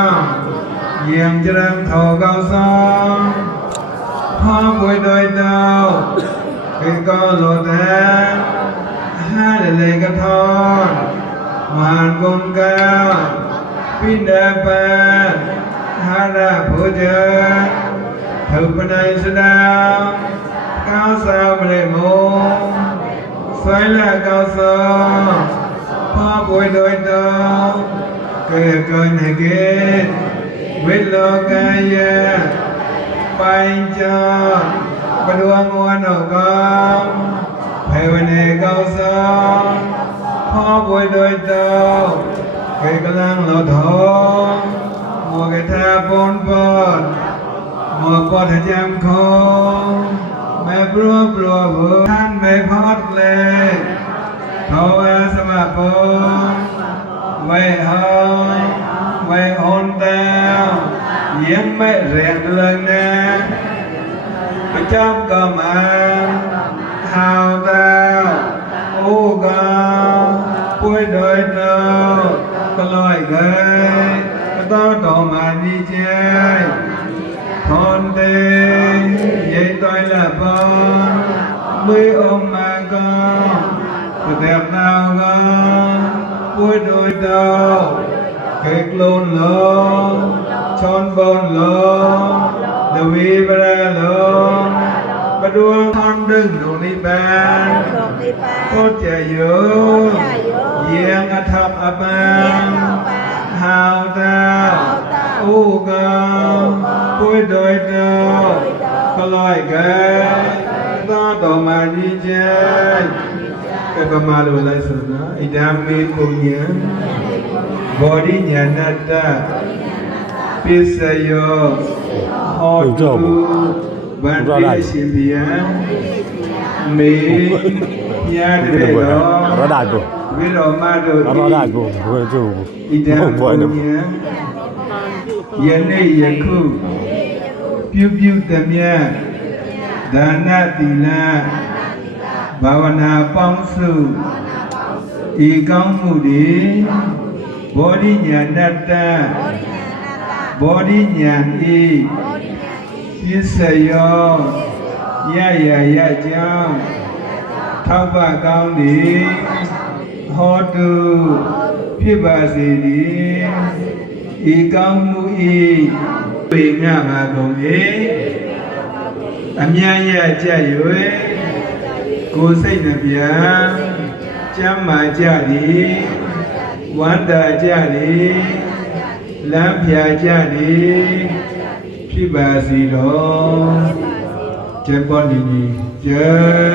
เยี่ยมจรังเท่าเก่าสองพ่อไว้โดยเดิมคือก็โหลดแดงห้าเลยกระทอนหวานกงกาพินเดปะหาราผู้เจอถึงปนัยสดาวก้าวสาวไม่ได้มงสวยและก้าวสาวพ่อป่วยโดยตรงเกิดก่อนให้เกิดวิโลกายะไปจอดประดวงวันออกกองภายในก้าวสาวพ่อป่วยโดยตรงเกิดกำลังเราทองมัวกระทาปนปนมัวปอดจำคงแม่ปลัวผู้ท่านไม่พอดเลยเขาอาสมาปงไว้หอยไว้โอนเต้ายังไม่เรียนเลยนะไปจอมก็มาหาวเต้าอู้ก็ป่วยโดยเต้าก็ลอยเกยก็ต้องต่อมาดีใจทนเตยยัยต่อยละบอนมืออมมาก็แต่ดาวก็ป่วยโดยเต้า Cái lôn lô Chôn bồn lô Đờ vi bà ra lô Bà đua con đừng đồ ni bàn Tốt chả dô Giang a thập a bàn Hào ta U cao Cúi đôi đô Có lòi cái Ta tổ mà đi chơi Cái bà mà đồ lại sự đó Ý đam mê cùng nhớ Body Nyanata Pisayo Hotu Bandi Simbia Mi Yadelo Rodado. Viromado Rodado. Vejo. Idam Punya Yane Yaku Piu Piu Tamya Dana Tila Bhavana Pangsu Y Kaung Mudi Body Nyanata Body Nyan Y Pisayo Ya Jam Thapa Kaung Di Hotu Pibasidi Y Kaung Mu Y Bị Nga Mà Gồng Y Amya Cha Yue Cô Say Nà Bia Cham Ma Cha Di Wanda Cha Di Lam Pia Cha Di Pibasilo Chân Di Chân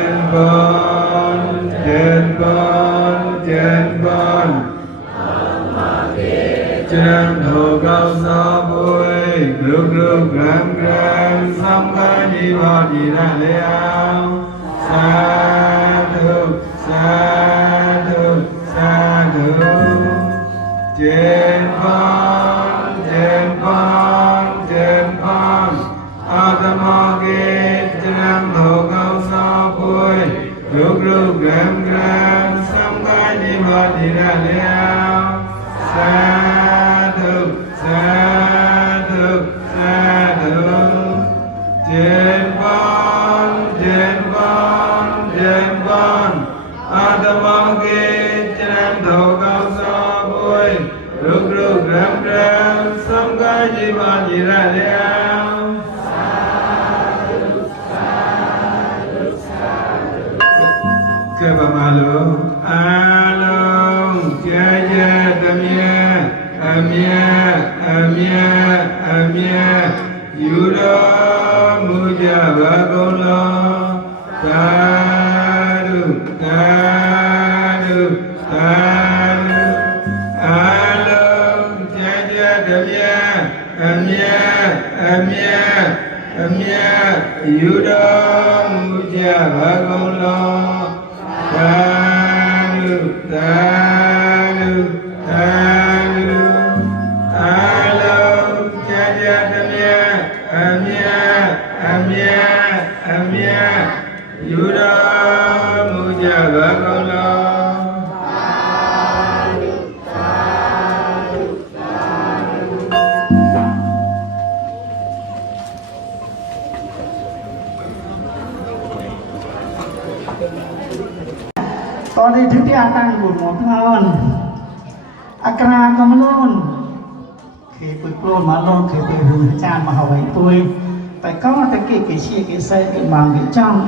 Bon Chân Thổ Cao Sa Bùi Ruk Ram Sam Ca Di Bò Di Đà Liao Sa Thu Chân Bon Adamo Ge Chân Thổ Cao Sa Bùi Ruk Ram Sam Ca Di Bò Di Đà Liao Sa Thu Chân Bon Adamo Ge Chân Thổ Cao Sa Bùi Ruk Ram Sam Ca Di Bò Di Đà Liao Cái bà mà lô alo cha amia yudo muja bagolo tadu alo cha amia yudo muja bagolo Tadi jadi akan bunuh lawan akra kemelun ke pukulun malon ke beru chan mahawai pui tại có cái chia cái xe cái màng cái trong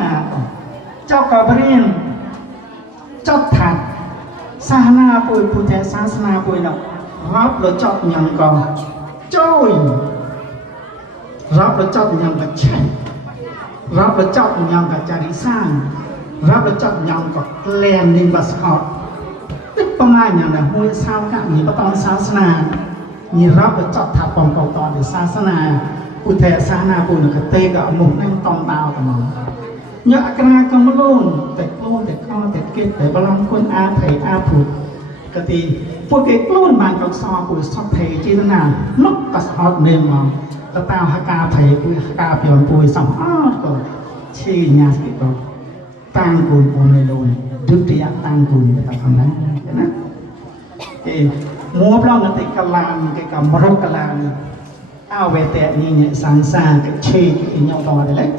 cho cả bên cho thật sana pui putih sana pui nó rap lo chọc nhang con trôi rap lo chọc nhang cái chạy rap lo chọc nhang cái cari sangรับแล้วจับยำกับแลนดินบัสฮอตติดประมาณอย่างนั้นมวยชาวกันมีประตอนศาสนามีรับแล้วจับถักปองเก่าตอนในศาสนาอุเทศนาปุณกเตกับมุกนั่งตองดาวกันมาเนี่ยกระกำมะลุนแต่กลุ้มแต่ข้อแต่เกตแต่บาลังคนอาไทยอาผูกกติพวกเกตกลุ้มบางกับซอปุยซอเทจีนานนกบัสฮอตเนืองมองกระตาฮักกาไทยปุยฮักกาเปียนปุยสองอ้อก็ชี้ญาสิโตตั้งกุลโอเมโลนดุติยตั้งกุลแต่คำนั้นนะมัวปล้องกันติกลามกับกำมรกลามเอาเวเตนี่เนี่ยสังสารกับเชยกับอินยองดอได้เลย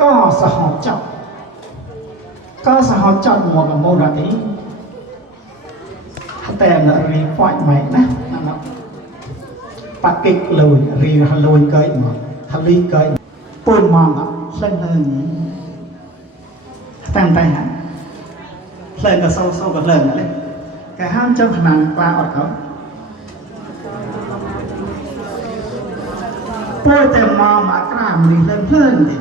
ก็สหอบจับมัวกับโมดาติ แต่ละรีปล่อยใหม่นะนะครับปักกิกเลยรีฮัลโหลเกยหมดทะลีเกยปุ่นมองอ่ะเล่นเล่นตั้งใจฮะเล่นกับโซ่กับเล่นเลยแกห้ามเจ้าพนังปลาอดเขาปุ่นแต่มองมากล้ามนี่เล่นเล่นดิ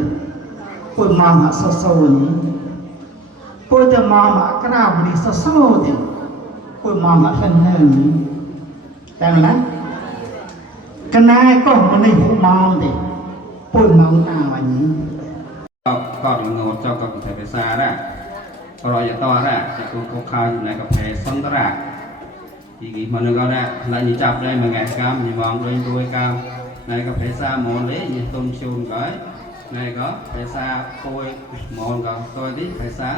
ปุ่นมองอ่ะโซ่นี้ปุ่นแต่มองมากล้ามนี่โซ่ดิปุ่นมองอ่ะเล่นเล่นนี้แต่ละcái này có một này cũng mong thì bôi mong nào mà nhỉ có được ngồi cho có thể phải xa ra rồi giờ to raจะกูก็คายอยู่ในกาแฟซ้ำตระอีกมันนึกเอาได้แล้วนี่จับได้มาไงครับนี่มองด้วยด้วยครับในกาแฟซ่ามอนเลยนี่ต้มชูนก็ในก็ไฟซ่าโปยมอนก็ตัวที่ไฟซ่า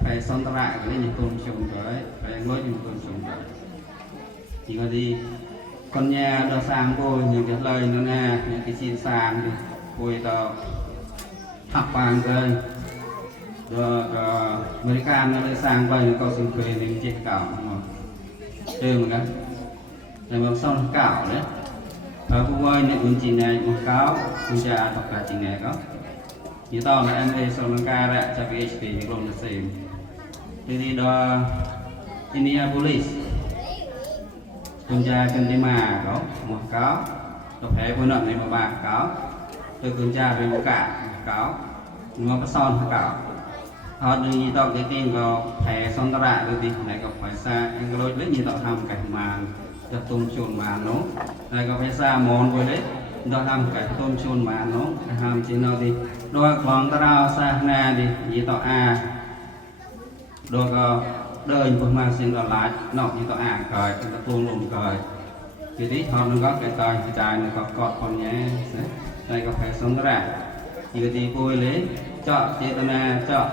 ไฟซ้ำตระก็เลยนี่ต้มชูนก็ไฟลอยนี่ต้มชูนก็อีกก็ดีcon nhà đào sang bôi những cái lời nữa nè những cái xin sang thì bôi đào học vàng rồi rồi American nó sang bôi những câu xin cười những chiếc cảo mà chơi một cái rồi mà xong cảo đấy và cô ơi những cuốn chỉ này một cáo cô cha đọc cả chỉ này có như tao là em đây xong ca đấy cho PhD những lòng là xem thì đó Indianapolis con trai trên đi mà có một cáo đọc hệ của nợ này mà bà cáo từ con trai về một cả cáo nó có son cáo họ đừng như tao cái tiền vào thẻ son ta lại rồi thì này gặp phải xa anh lôi lấy như tao tham cảnh mà được tôm chuồn mà nó này gặp phải xa món với đấy tao tham cảnh tôm chuồn mà nó ham chỉ nào thì đôi con ta rao xa na thì như tao đôi đời của mà xin là lại nọ như tao cởi tao tuôn lùm cởi thì tí họ nó có cái cởi cái trái nó có cọt còn nhé đây có phải sống ra thì tí vui lấy chọn chế tao na chọn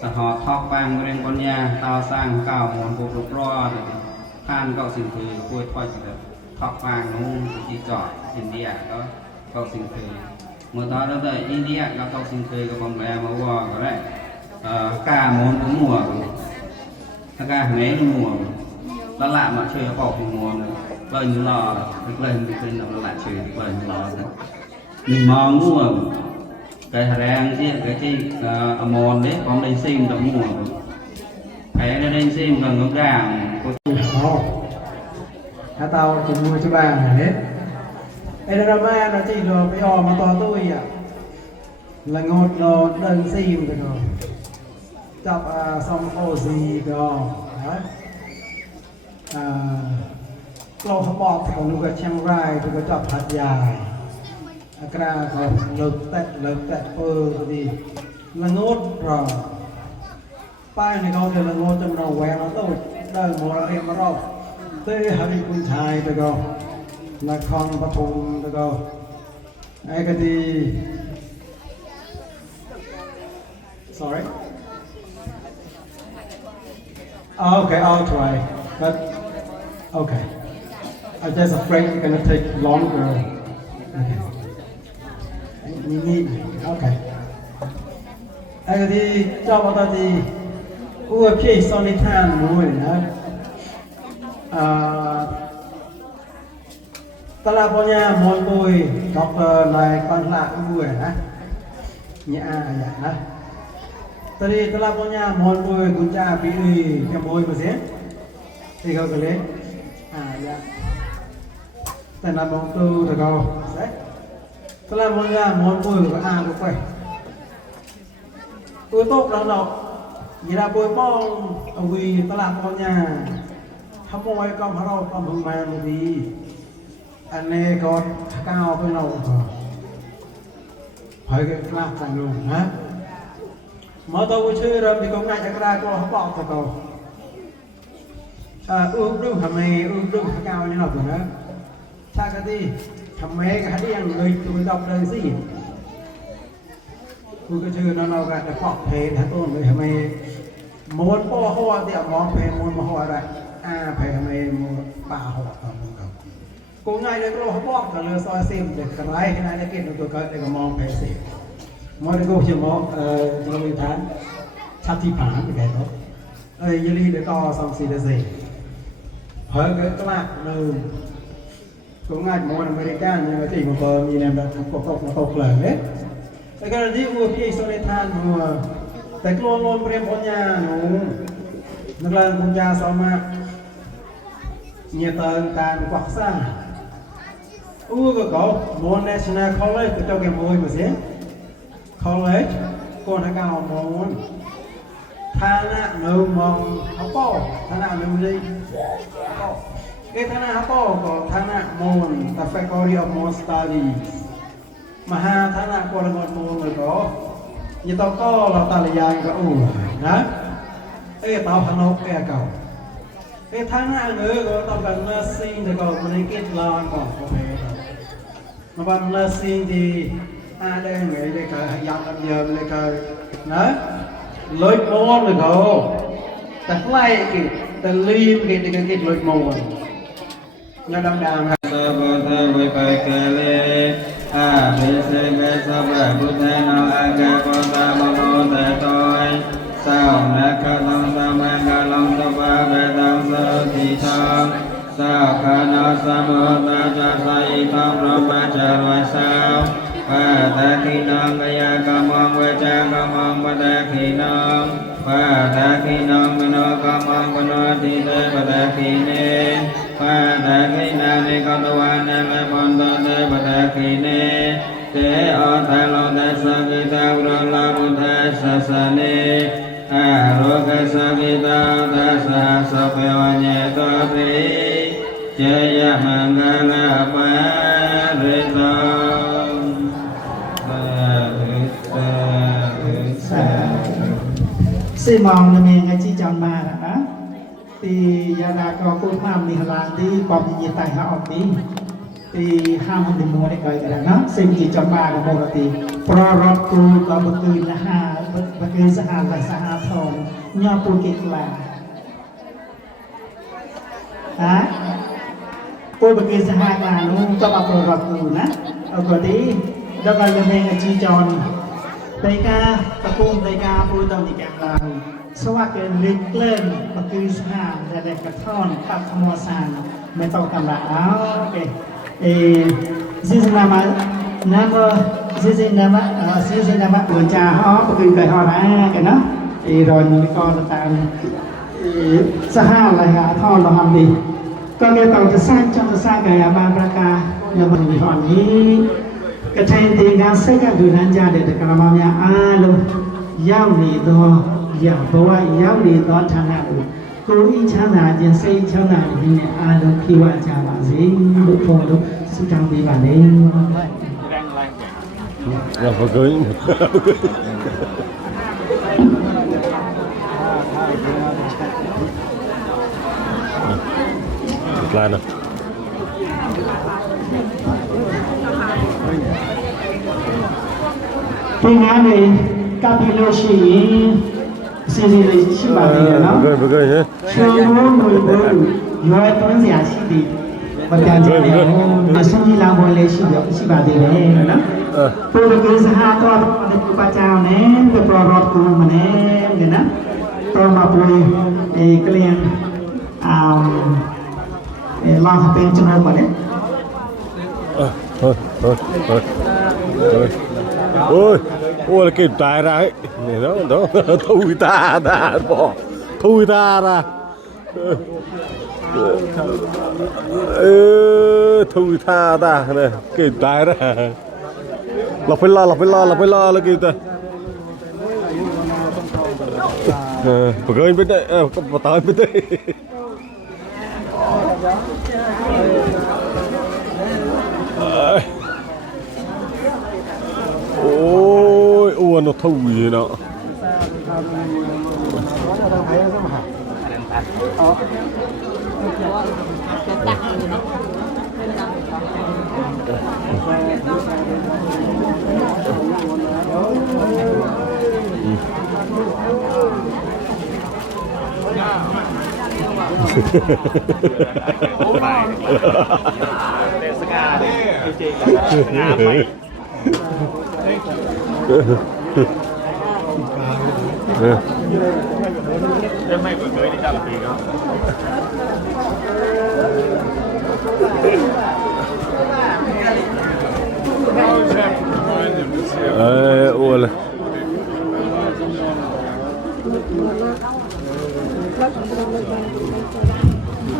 xã họ thọc vàng riêng con nhà tao sang cào một bộ rục ro rồi than cậu xin thử vui thôi chỉ được thọc vàng nó chỉ chọn India đó cậu xin thử mà tao đó tới India nó cậu xin thử có còn mẹ mà qua có đấy cả món cũng mùa cả mấy mùa nó lạ mà chơi bỏ thì mùa lời như lò lên nó lại chơi lời như lò mình mong mùa cái thằng đang cái chi mòn đấy con đây sim tầm mùa phải đây sim còn ngược đàngถ้าเตาจะมือจะบางเนี่ยไอ้ดราม่าเราจีเราไปออกมาต่อตู้อ่ะละงดเราเดินซีมกันเนาะจับซองโอซีก็นะเราขบอบของลูกเชียงรายลูกจับหัดใหญ่กระก็เลิกแตะดีละงดรอป้ายในเขาจะละงดจำเราแหวนเราต้องเดินมอเรียนมารอบเต้ฮาริคุณชายไปก็นครปฐมไปก็ไอ้ก็ดี sorry okay I'll try but okay I'm just afraid it's gonna take longer okay you need okay ไอ้ก็ดีเจ้าตาดีกูพี่สอนนิทานมวยนะตลาดปัญญามวยปุยด็อกเตอร์นายปัญหาอุ้ยนะเนี่ยอย่างนะตอนนี้ตลาดปัญญามวยปุยกุญแจปีนี้จะมวยมาเสียที่เขาก็เลยอย่างแต่ละบางตัวแต่ก็เสร็จตลาดปัญญามวยปุยก็ก็ไปตัวโต๊ะเรายีราปุยป้องเอาวีตลาดปัญญาขโมยก็พเราก็มึงมาดีอันนี้ก็ก้าวไปเราเผยกันกล้าจังเลยนะมาตัวชื่อเริ่มที่กองงานจะกล้าก็เขาบอกแต่ก็อุ้มรุ่งทำไมอุ้มรุ่งก้าวนี่หรอกนะชากันที่ทำไมกันที่ยังเลยตัวดอกเลยสิกูก็ชื่อนั่นเราก็จะปอกเพลทั้งต้นเลยทำไมม้วนป้อหัวเดี๋ยวมองเพลม้วนมาหัวอะไรไปทำไมม้วนป่าหัวต่อมือกับกูง่ายเลยก็เขาบอกกันเลยซอยซิมเด็กกันไรขนาดนี้กินตัวก็เด็กก็มองเพลสิมองได้กูจะมองจะมีฐานชาติผ่านยังไงเนาะยันรีเด็กก็สองสี่เดือนสี่ hơi cái lạ nâu cũng ngại món American nhưng mà chỉ một bờ nhìn em đã cộc lại hết cái đi mua phía sau đây than muaแต่กลัวลมเรียมพญาหนูนักเรียนพญาสมาเนี่ยเติมการกวักซ่าก็เขาโมนเนชั่นแนลคอลเลจก็เจ้าแกมวยมาเสียคอลเลจก็นักการโมนฐานะหนึ่งมองเขาป้อฐานะหนึ่งเลยฐานะเขาป้อก็ฐานะโมนแต่แฟคอรีออฟโมนสตาร์ดีมหาฐานะก็ละงดโมนเลยก็ยี่ตอก็เราตาลยายก็นะตาพนกเก่าฐานะเนื้อก็ต้องการเนื้อซิงแต่ก็มันได้กินลอนก่อนโอเคมาบันเนื้อซิงที่ได้ไงเลยก็ยังกันเยอะเลยก็นะลอยโมนเลยก็แต่ไล่กินแต่ลีมกินก็กินลอยโมนยังดังๆครับ สัพพะทะวิปัสสเลอาภิเษกสัพพะพุทธนาอากาปตามโนเตโตยสาวนักขลังสามังกลังสัพพะเบตังสัพพิทังสาขานาสมุทตาจัสสยิทังพระปัจจารวสาวปะตะกินังกายกรรมังวจากรรมังปะตะกินังปะตะกินังมโนกรรมังปโนติเตปะตะกิเนปะตะกินังนิโกตวานะเลปนตเตปะตะกิเนเตอทัลโลเตสกิตาวรลามุทัสสะสะเนอาโรกสกิตาทัสสะสะเปวัญญะโตติเจยะมังคลาปะริโตxây mong là mình ngay chỉ chọn mà đó thì giờ là có cô tham mình làm đi bọc gì tại họ đi thì ham không được mua để coi cái đó nó xây chỉ chọn mà là một thì pro rock cô có một cười là một cười sa hà thòng nhau cô kịch là hả cô một cười sa hà là nó cho bà pro rock cô nè ở cái tí đó là mình ngay chỉ chọn đây caตะปูได้กาปูตอนนี้แกงลางสวัสดิ์เล็กเล่นปะคือสหามแต่เด็กกระท่อนขับขโมยสารไม่ต้องกำลังโอเคซิซินามาน้ำก็ซินามาตัวจ่าฮอปะคือไก่ฮอนะกันเนาะรอยนิ้วก้อนต่างสหามอะไรฮะท่อนเราทำดีก็เลยต้องจะสร้างจังจะสร้างไก่บางประการอย่างมันมีหอนนี้กระชัยตีการเสกดูนันจาเด็ดกระมังยาอาลุยาวนีตัวอยากบอกว่ายาวนีตัวชนะกูอีชนะจินเซชนะนี่เนี่ยอาลุพิวาจาบาสิลุพงลุสุจังปีบานีเราเกินลายนะที่งานเลยกับพิโลชีสิ่งที่เลยชิบะดีนะเกินฮะช่วงนู้นย้อยต้นเสียชีวิตประการที่เนี่ยมาส่งที่ลาวเลยชิบะดีเลยนะตัวเกิดสหตัวในกุปเจ้าเนี่ยเป็นปลอดกูมันเนี่ยนะตัวมาปุยเกลียนลองเป็นจมูกมันเนี่ยôi ôi là kịp tài ra ấy nó thui ta ra bỏ thui ta ra thui ta ta này kịp tài ra là phải lo là kịp ta phải gơi bên đây có tới bên đây ôi ua nó thâu gì đó Em hay vừa cưới đi chăm thì không?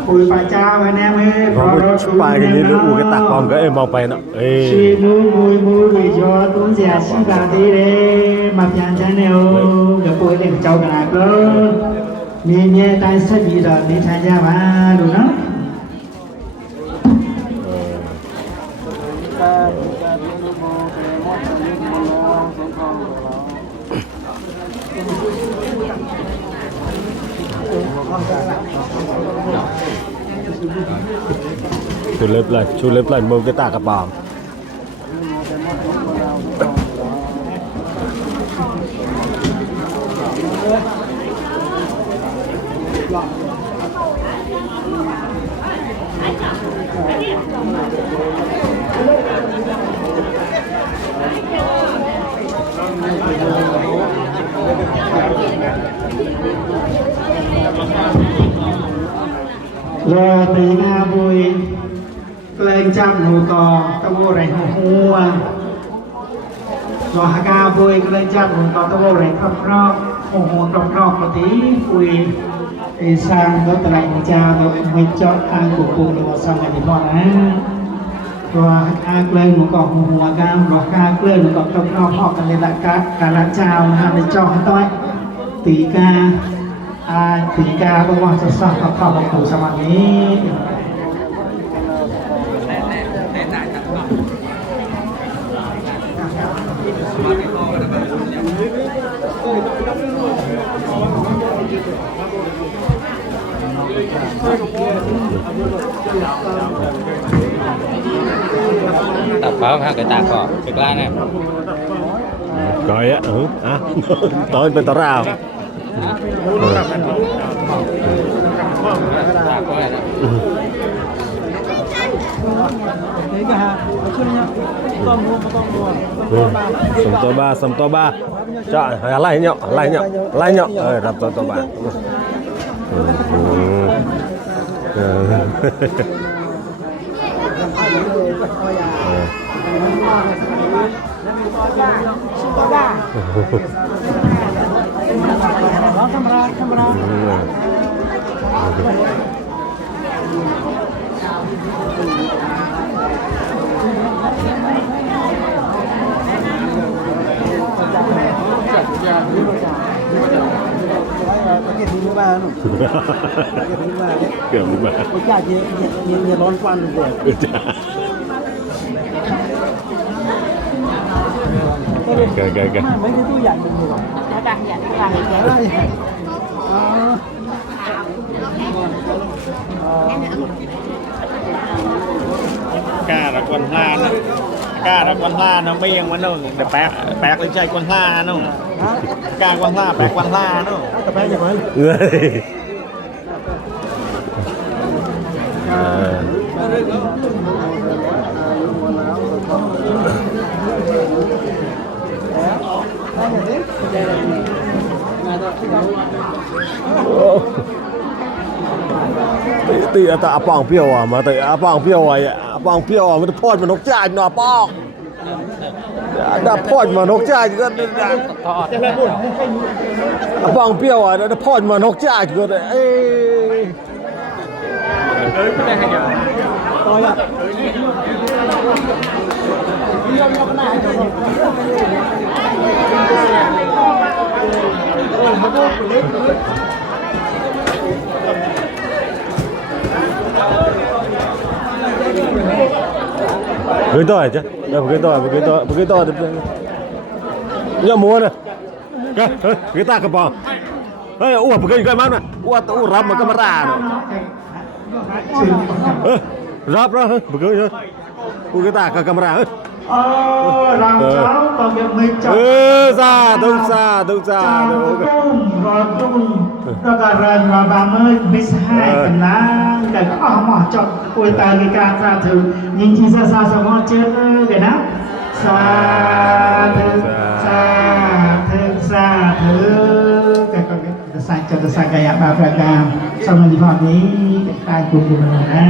ปุยปัจจาวันนี้ไม่ มองไปกันนี่ดูกระตักปอมก็มองไปเนาะชีมูริยอตุ้งเสียชีบาดีเลยมาเพียงจันเนวกับปุยเล่นเจ้ากันนะก็มีเมียตายสักทีดอกมีทายามาดูเนาะ ชูเล็บเลยมือกระตากกระปอมรอตีนาบุยเกรงจำหนูกอตะโวไรหัวรอหากาบุยเกรงจำหนูกอตะโวไรครอบครอบหัวครอบครอบปฏิปุยไอ้สร้างรถตะไลเจ้าเราไม่เจาะทางกุปูหรือว่าสร้างอะไรบ้างนะรอหากาเกรงหนูกอหัวกามรอหากาเกรงหนูกอครอบครอบพ่อกันเลยละการเจ้านะฮะในเจาะให้ต้อยตีกาตีกาบอกว่าจะสร้างข้าวของปู่สมัยนี้ตัดเปล่าครับกระตากก็เป็นกล้าเนี่ย rồi á tối bên tao rào สมตัวบ้าจะอะไรเนาะรับตัวบ้าเกือบรู้มาอย่าร้อนควันเลยเกินไม่ได้ตู้ใหญ่จริงหรอดังใหญ่กาละคนห้านะกาละคนห้าน้องไม่ยังมันนู่นเดี๋ยวแป๊กเลยใจคนห้านู่นกาคนห้าแป๊กคนห้านู่นแต่แป๊กอย่างไรตีแต่อาปองเปรี้ยวอ่ะมาแต่อาปองเปรี้ยวอ่ะอาปองเปรี้ยวอ่ะมันพอดมันนกจ่ายหน่อปองดับพอดมันนกจ่ายก็อาปองเปรี้ยวอ่ะดับพอดมันนกจ่ายก็เอ้gửi tôi chứ gửi tôi nhớ mua nè gửi ta cái bò ê ủa gửi cái mắm nè ủa rập mà camera nè rập đó gửi thôi gửi ta cái camera hết làm cháu còn việc mình chọn xa đâuก็การเรียนมาบางเมื่อไม่ใช่กันนะแต่ก็เอาหมอจดคุยตาในการสาธุยิงที่ซาสมอเจอกันนะสาธุแต่ก็จะใส่จะใส่กายแบบประการสมัยที่ผ่านนี้การกลุ่มมันนะ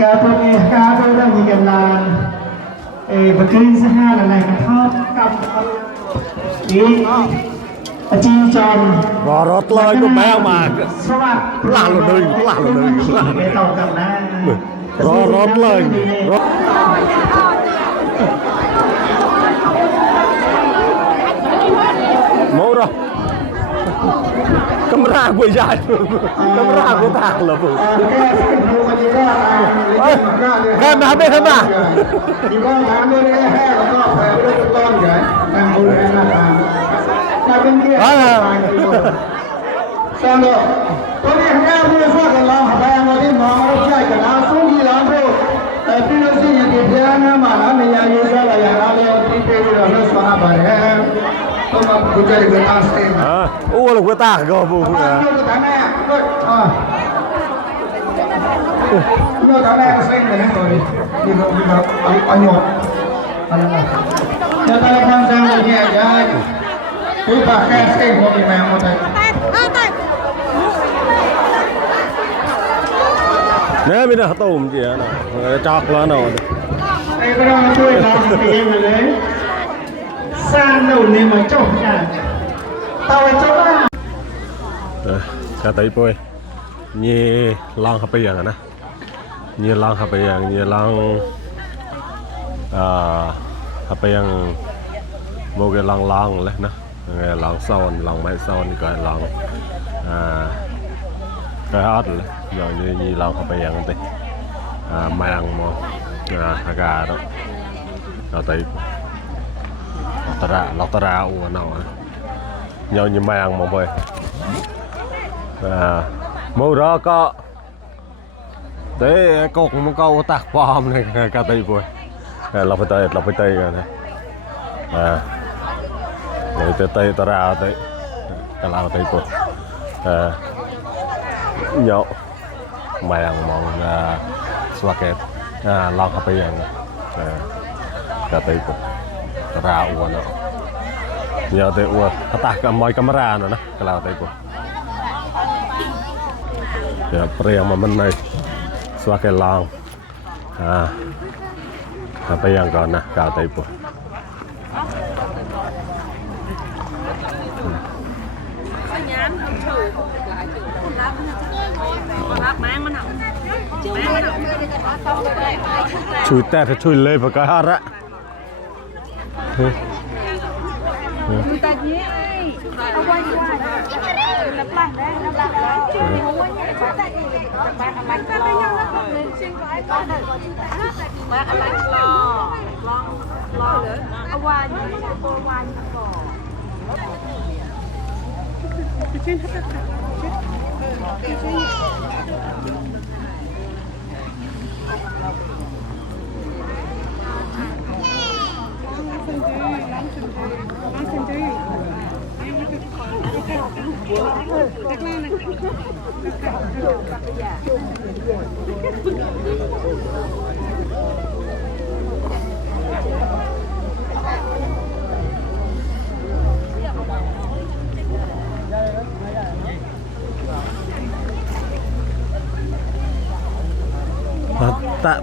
การตัวนี้การตัวได้มีกำลังบัตรเครดิตห้าอะไรกันทอดกับอี อาจีจอม รอรถเลยก็แมวมา สวัสดิ์ ปลาเลย ไม่ต้องกันนะ รอรถเลยรถโมรอกำราบุญญาณกำราบุญตากเหรอปุ๊ แค่มาไม่ขนาด ဒီကောင်ကမ်းလို့လည်းဟဲ့တော့ဖယ်လို့တော့ကြတယ်တန်ဖိုးလည်းနာတာဒါပင်ကြီးဆန်တော့တော်ရဟဲ့ဘုရားဆောက်ကလာဟာဘာမှမမောင်တော့ကြိုက်ကလာဆုံးကြီးလာတော့ပြီးလို့ရှိရင်ဒီဘုရားနာမှာလာနေရရေးစားလာရတာလည်းဒီပြေပြီးတော့လို့ဆိုတာပါတယ်တော့မပူကြရတဲ့အားစင် โอ้ลูกตากก็ปุ๊ ဒါနဲ့တော့ဒါနဲ့ဆိုင်တယ်တော်ဒီအညောအဲ့ဒါတော့ဖန်ဆန်းလို့ရကြဒီပါခဲစိတ်ကိုဒီမှာမဟုတ်တယ် เนี่ยมีแต่ต้มจีนะจากแล้วเนาะ ไอ้พระช่วยเราเองเลยสร้างหนูเนี่ยมาจบกันเตาจบอ่ะ กะไตป่วยนี่ลองเข้าไปอย่างนะนี่ลองเข้าไปอย่างนี่ลองเข้าไปอย่างโมเกลองเลยนะลองซ้อนลองไม้ซ้อนก็ลองก็ฮอตเลยอย่างนี้ลองเข้าไปอย่างนี้แมงมองอากาศเราไตเราตราอ้วนเอาnhau như màng mà vậy màu đó có đấy cột một câu tạc bom này cả tay vuiเราไปtayกันนะเราtay ta ra tay cả lao tay vui nhau màng mong swaket lọcไปอย่างcả tay vui ta ra uốn nó nhiều tay uốn ta cầm mồi camera nữa nè cả lao tay vui Priang memenai suake lang apa yang kau nak kata ibu chui tè thì chui lên vào cái hạt á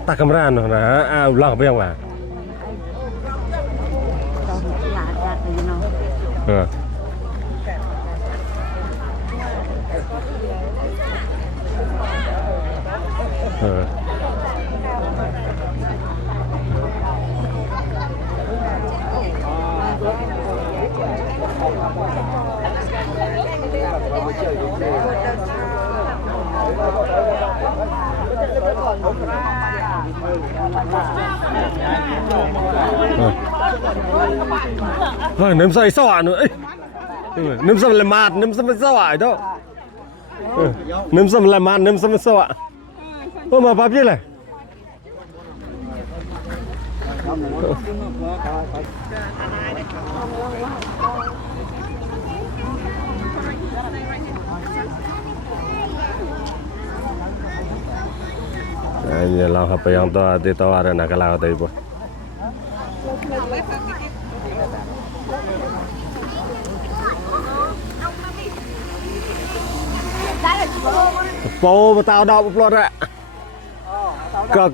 tak kemeran nah ulang apa yang lah nếm say sọ nữa nếm sâm là mạt nếm sâm sọ đó nếm sâm là mạt nếm sâm sọ mà bắp gì này ini lah apa yang ditawarin nak kalau tadi bu po mà tao đau bột ạ cờ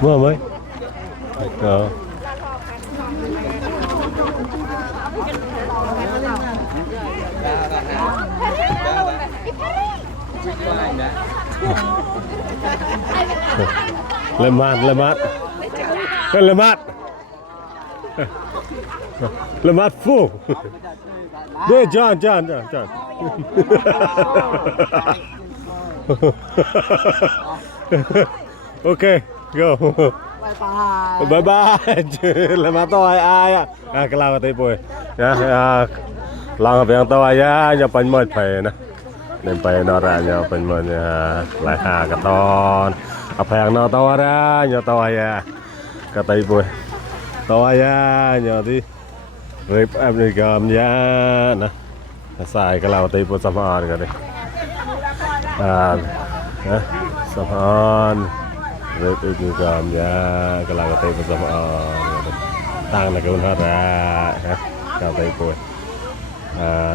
Mưa mới. Ờ. Lemat. Lemat full. Đây John. Okay, go. Bye bye. Lemat to ai à? Cái lao tới bồi. Lao về to ai á, nhà bánh mệt phải nè. Nên phải nó ra nhà bánh mệt lại hà cái ton. Phèn nó to ra, nhà to ai à. Cái tay bồi. To ai à, nhà đi. Rip em đi gầm nha nè. Xài cái lao tới bồi sắm hòn cái đi. Sắm hòn. Rip em đi gầm nha, cái lao tới bồi sắm hòn. Tăng là cái con hết ra, cái tay bồi.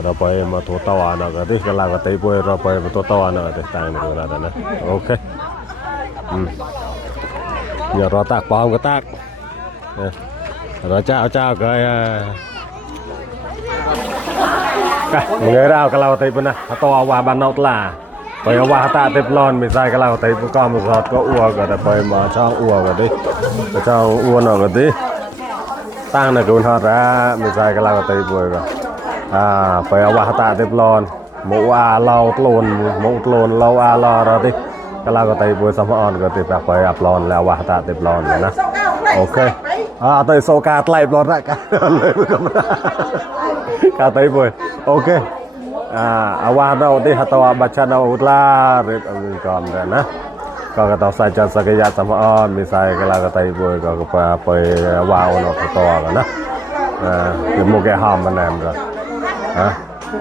เราไปมาตัวต่อนะก็ที่กำลังตีป่วยเราไปมาตัวต่อนะก็ที่ต่างกันแล้วนะโอเคอย่ารอตากปอมก็ตากเราเจ้าก็เงยเราก็เราตีปุ่นนะตัวว่าบ้านนอกลาไปว่าตาเต็มร้อนไม่ใช่ก็เราตีปุ่นก็มือสอดก็อ้วกก็แต่ไปมาช่องอ้วกก็ที่ช่องอ้วนออกก็ที่ตั้งนะคุณทอดละไม่ใช่ก็เราตีป่วยก็ไปว่าตาเต็มร้อนหมูว่าเราโกลนหมูโกลนเราเราเราที่ก็เราก็ตีป่วยสมองก็ตีไปอับร้อนแล้วว่าตาเต็มร้อนนะโอเคตีโซกาไล่ร้อนละกันเลยก็ไม่ได้การตีป่วยโอเคว่าเราที่หัตถวบัชนาอุตลาเรียบร้อยก่อนเลยนะก็ต้องใส่จัดสกัยสมองมีใส่ก็เราก็ตีป่วยก็ไปว่าวน์ก็ตัวกันนะคือโมเกหอมมันแน่นเลย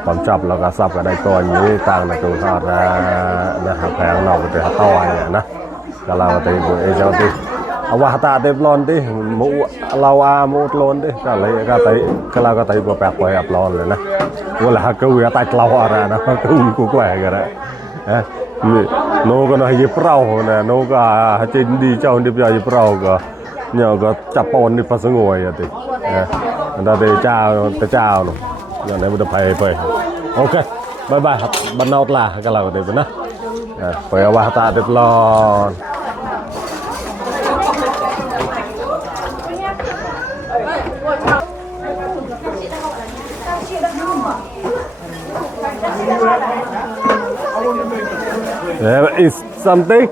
ผมจับแล้วก็ซับก็ได้ตัวนี้ต่างในตัวทอดนะแพงเราก็จะต่อยนะก็เราตีบุเอเจ้าตีเอาว่าตาเต็มร้อนตีหมูเราหมูร้อนตีก็เลยก็ตีก็เราก็ตีบุแปลกไปอับร้อนเลยนะว่าแล้วก็วิ่งตายเราอะไรนะก็วิ่งกูแกว่งกันนะโน่ก็น่ายิบเราเนี่ยโน่ก็จินดีเจ้าดิบยายิบเราก็เนี่ยก็จับปนดิพัสงวยอ่ะตีแต่เจ้าหนูอย่างนี้มันจะไปโอเคบายบายครับบ้านนอกล่ะก็เราเดี๋ยวนะไปเอาว่าตาเดือดร้อน There is something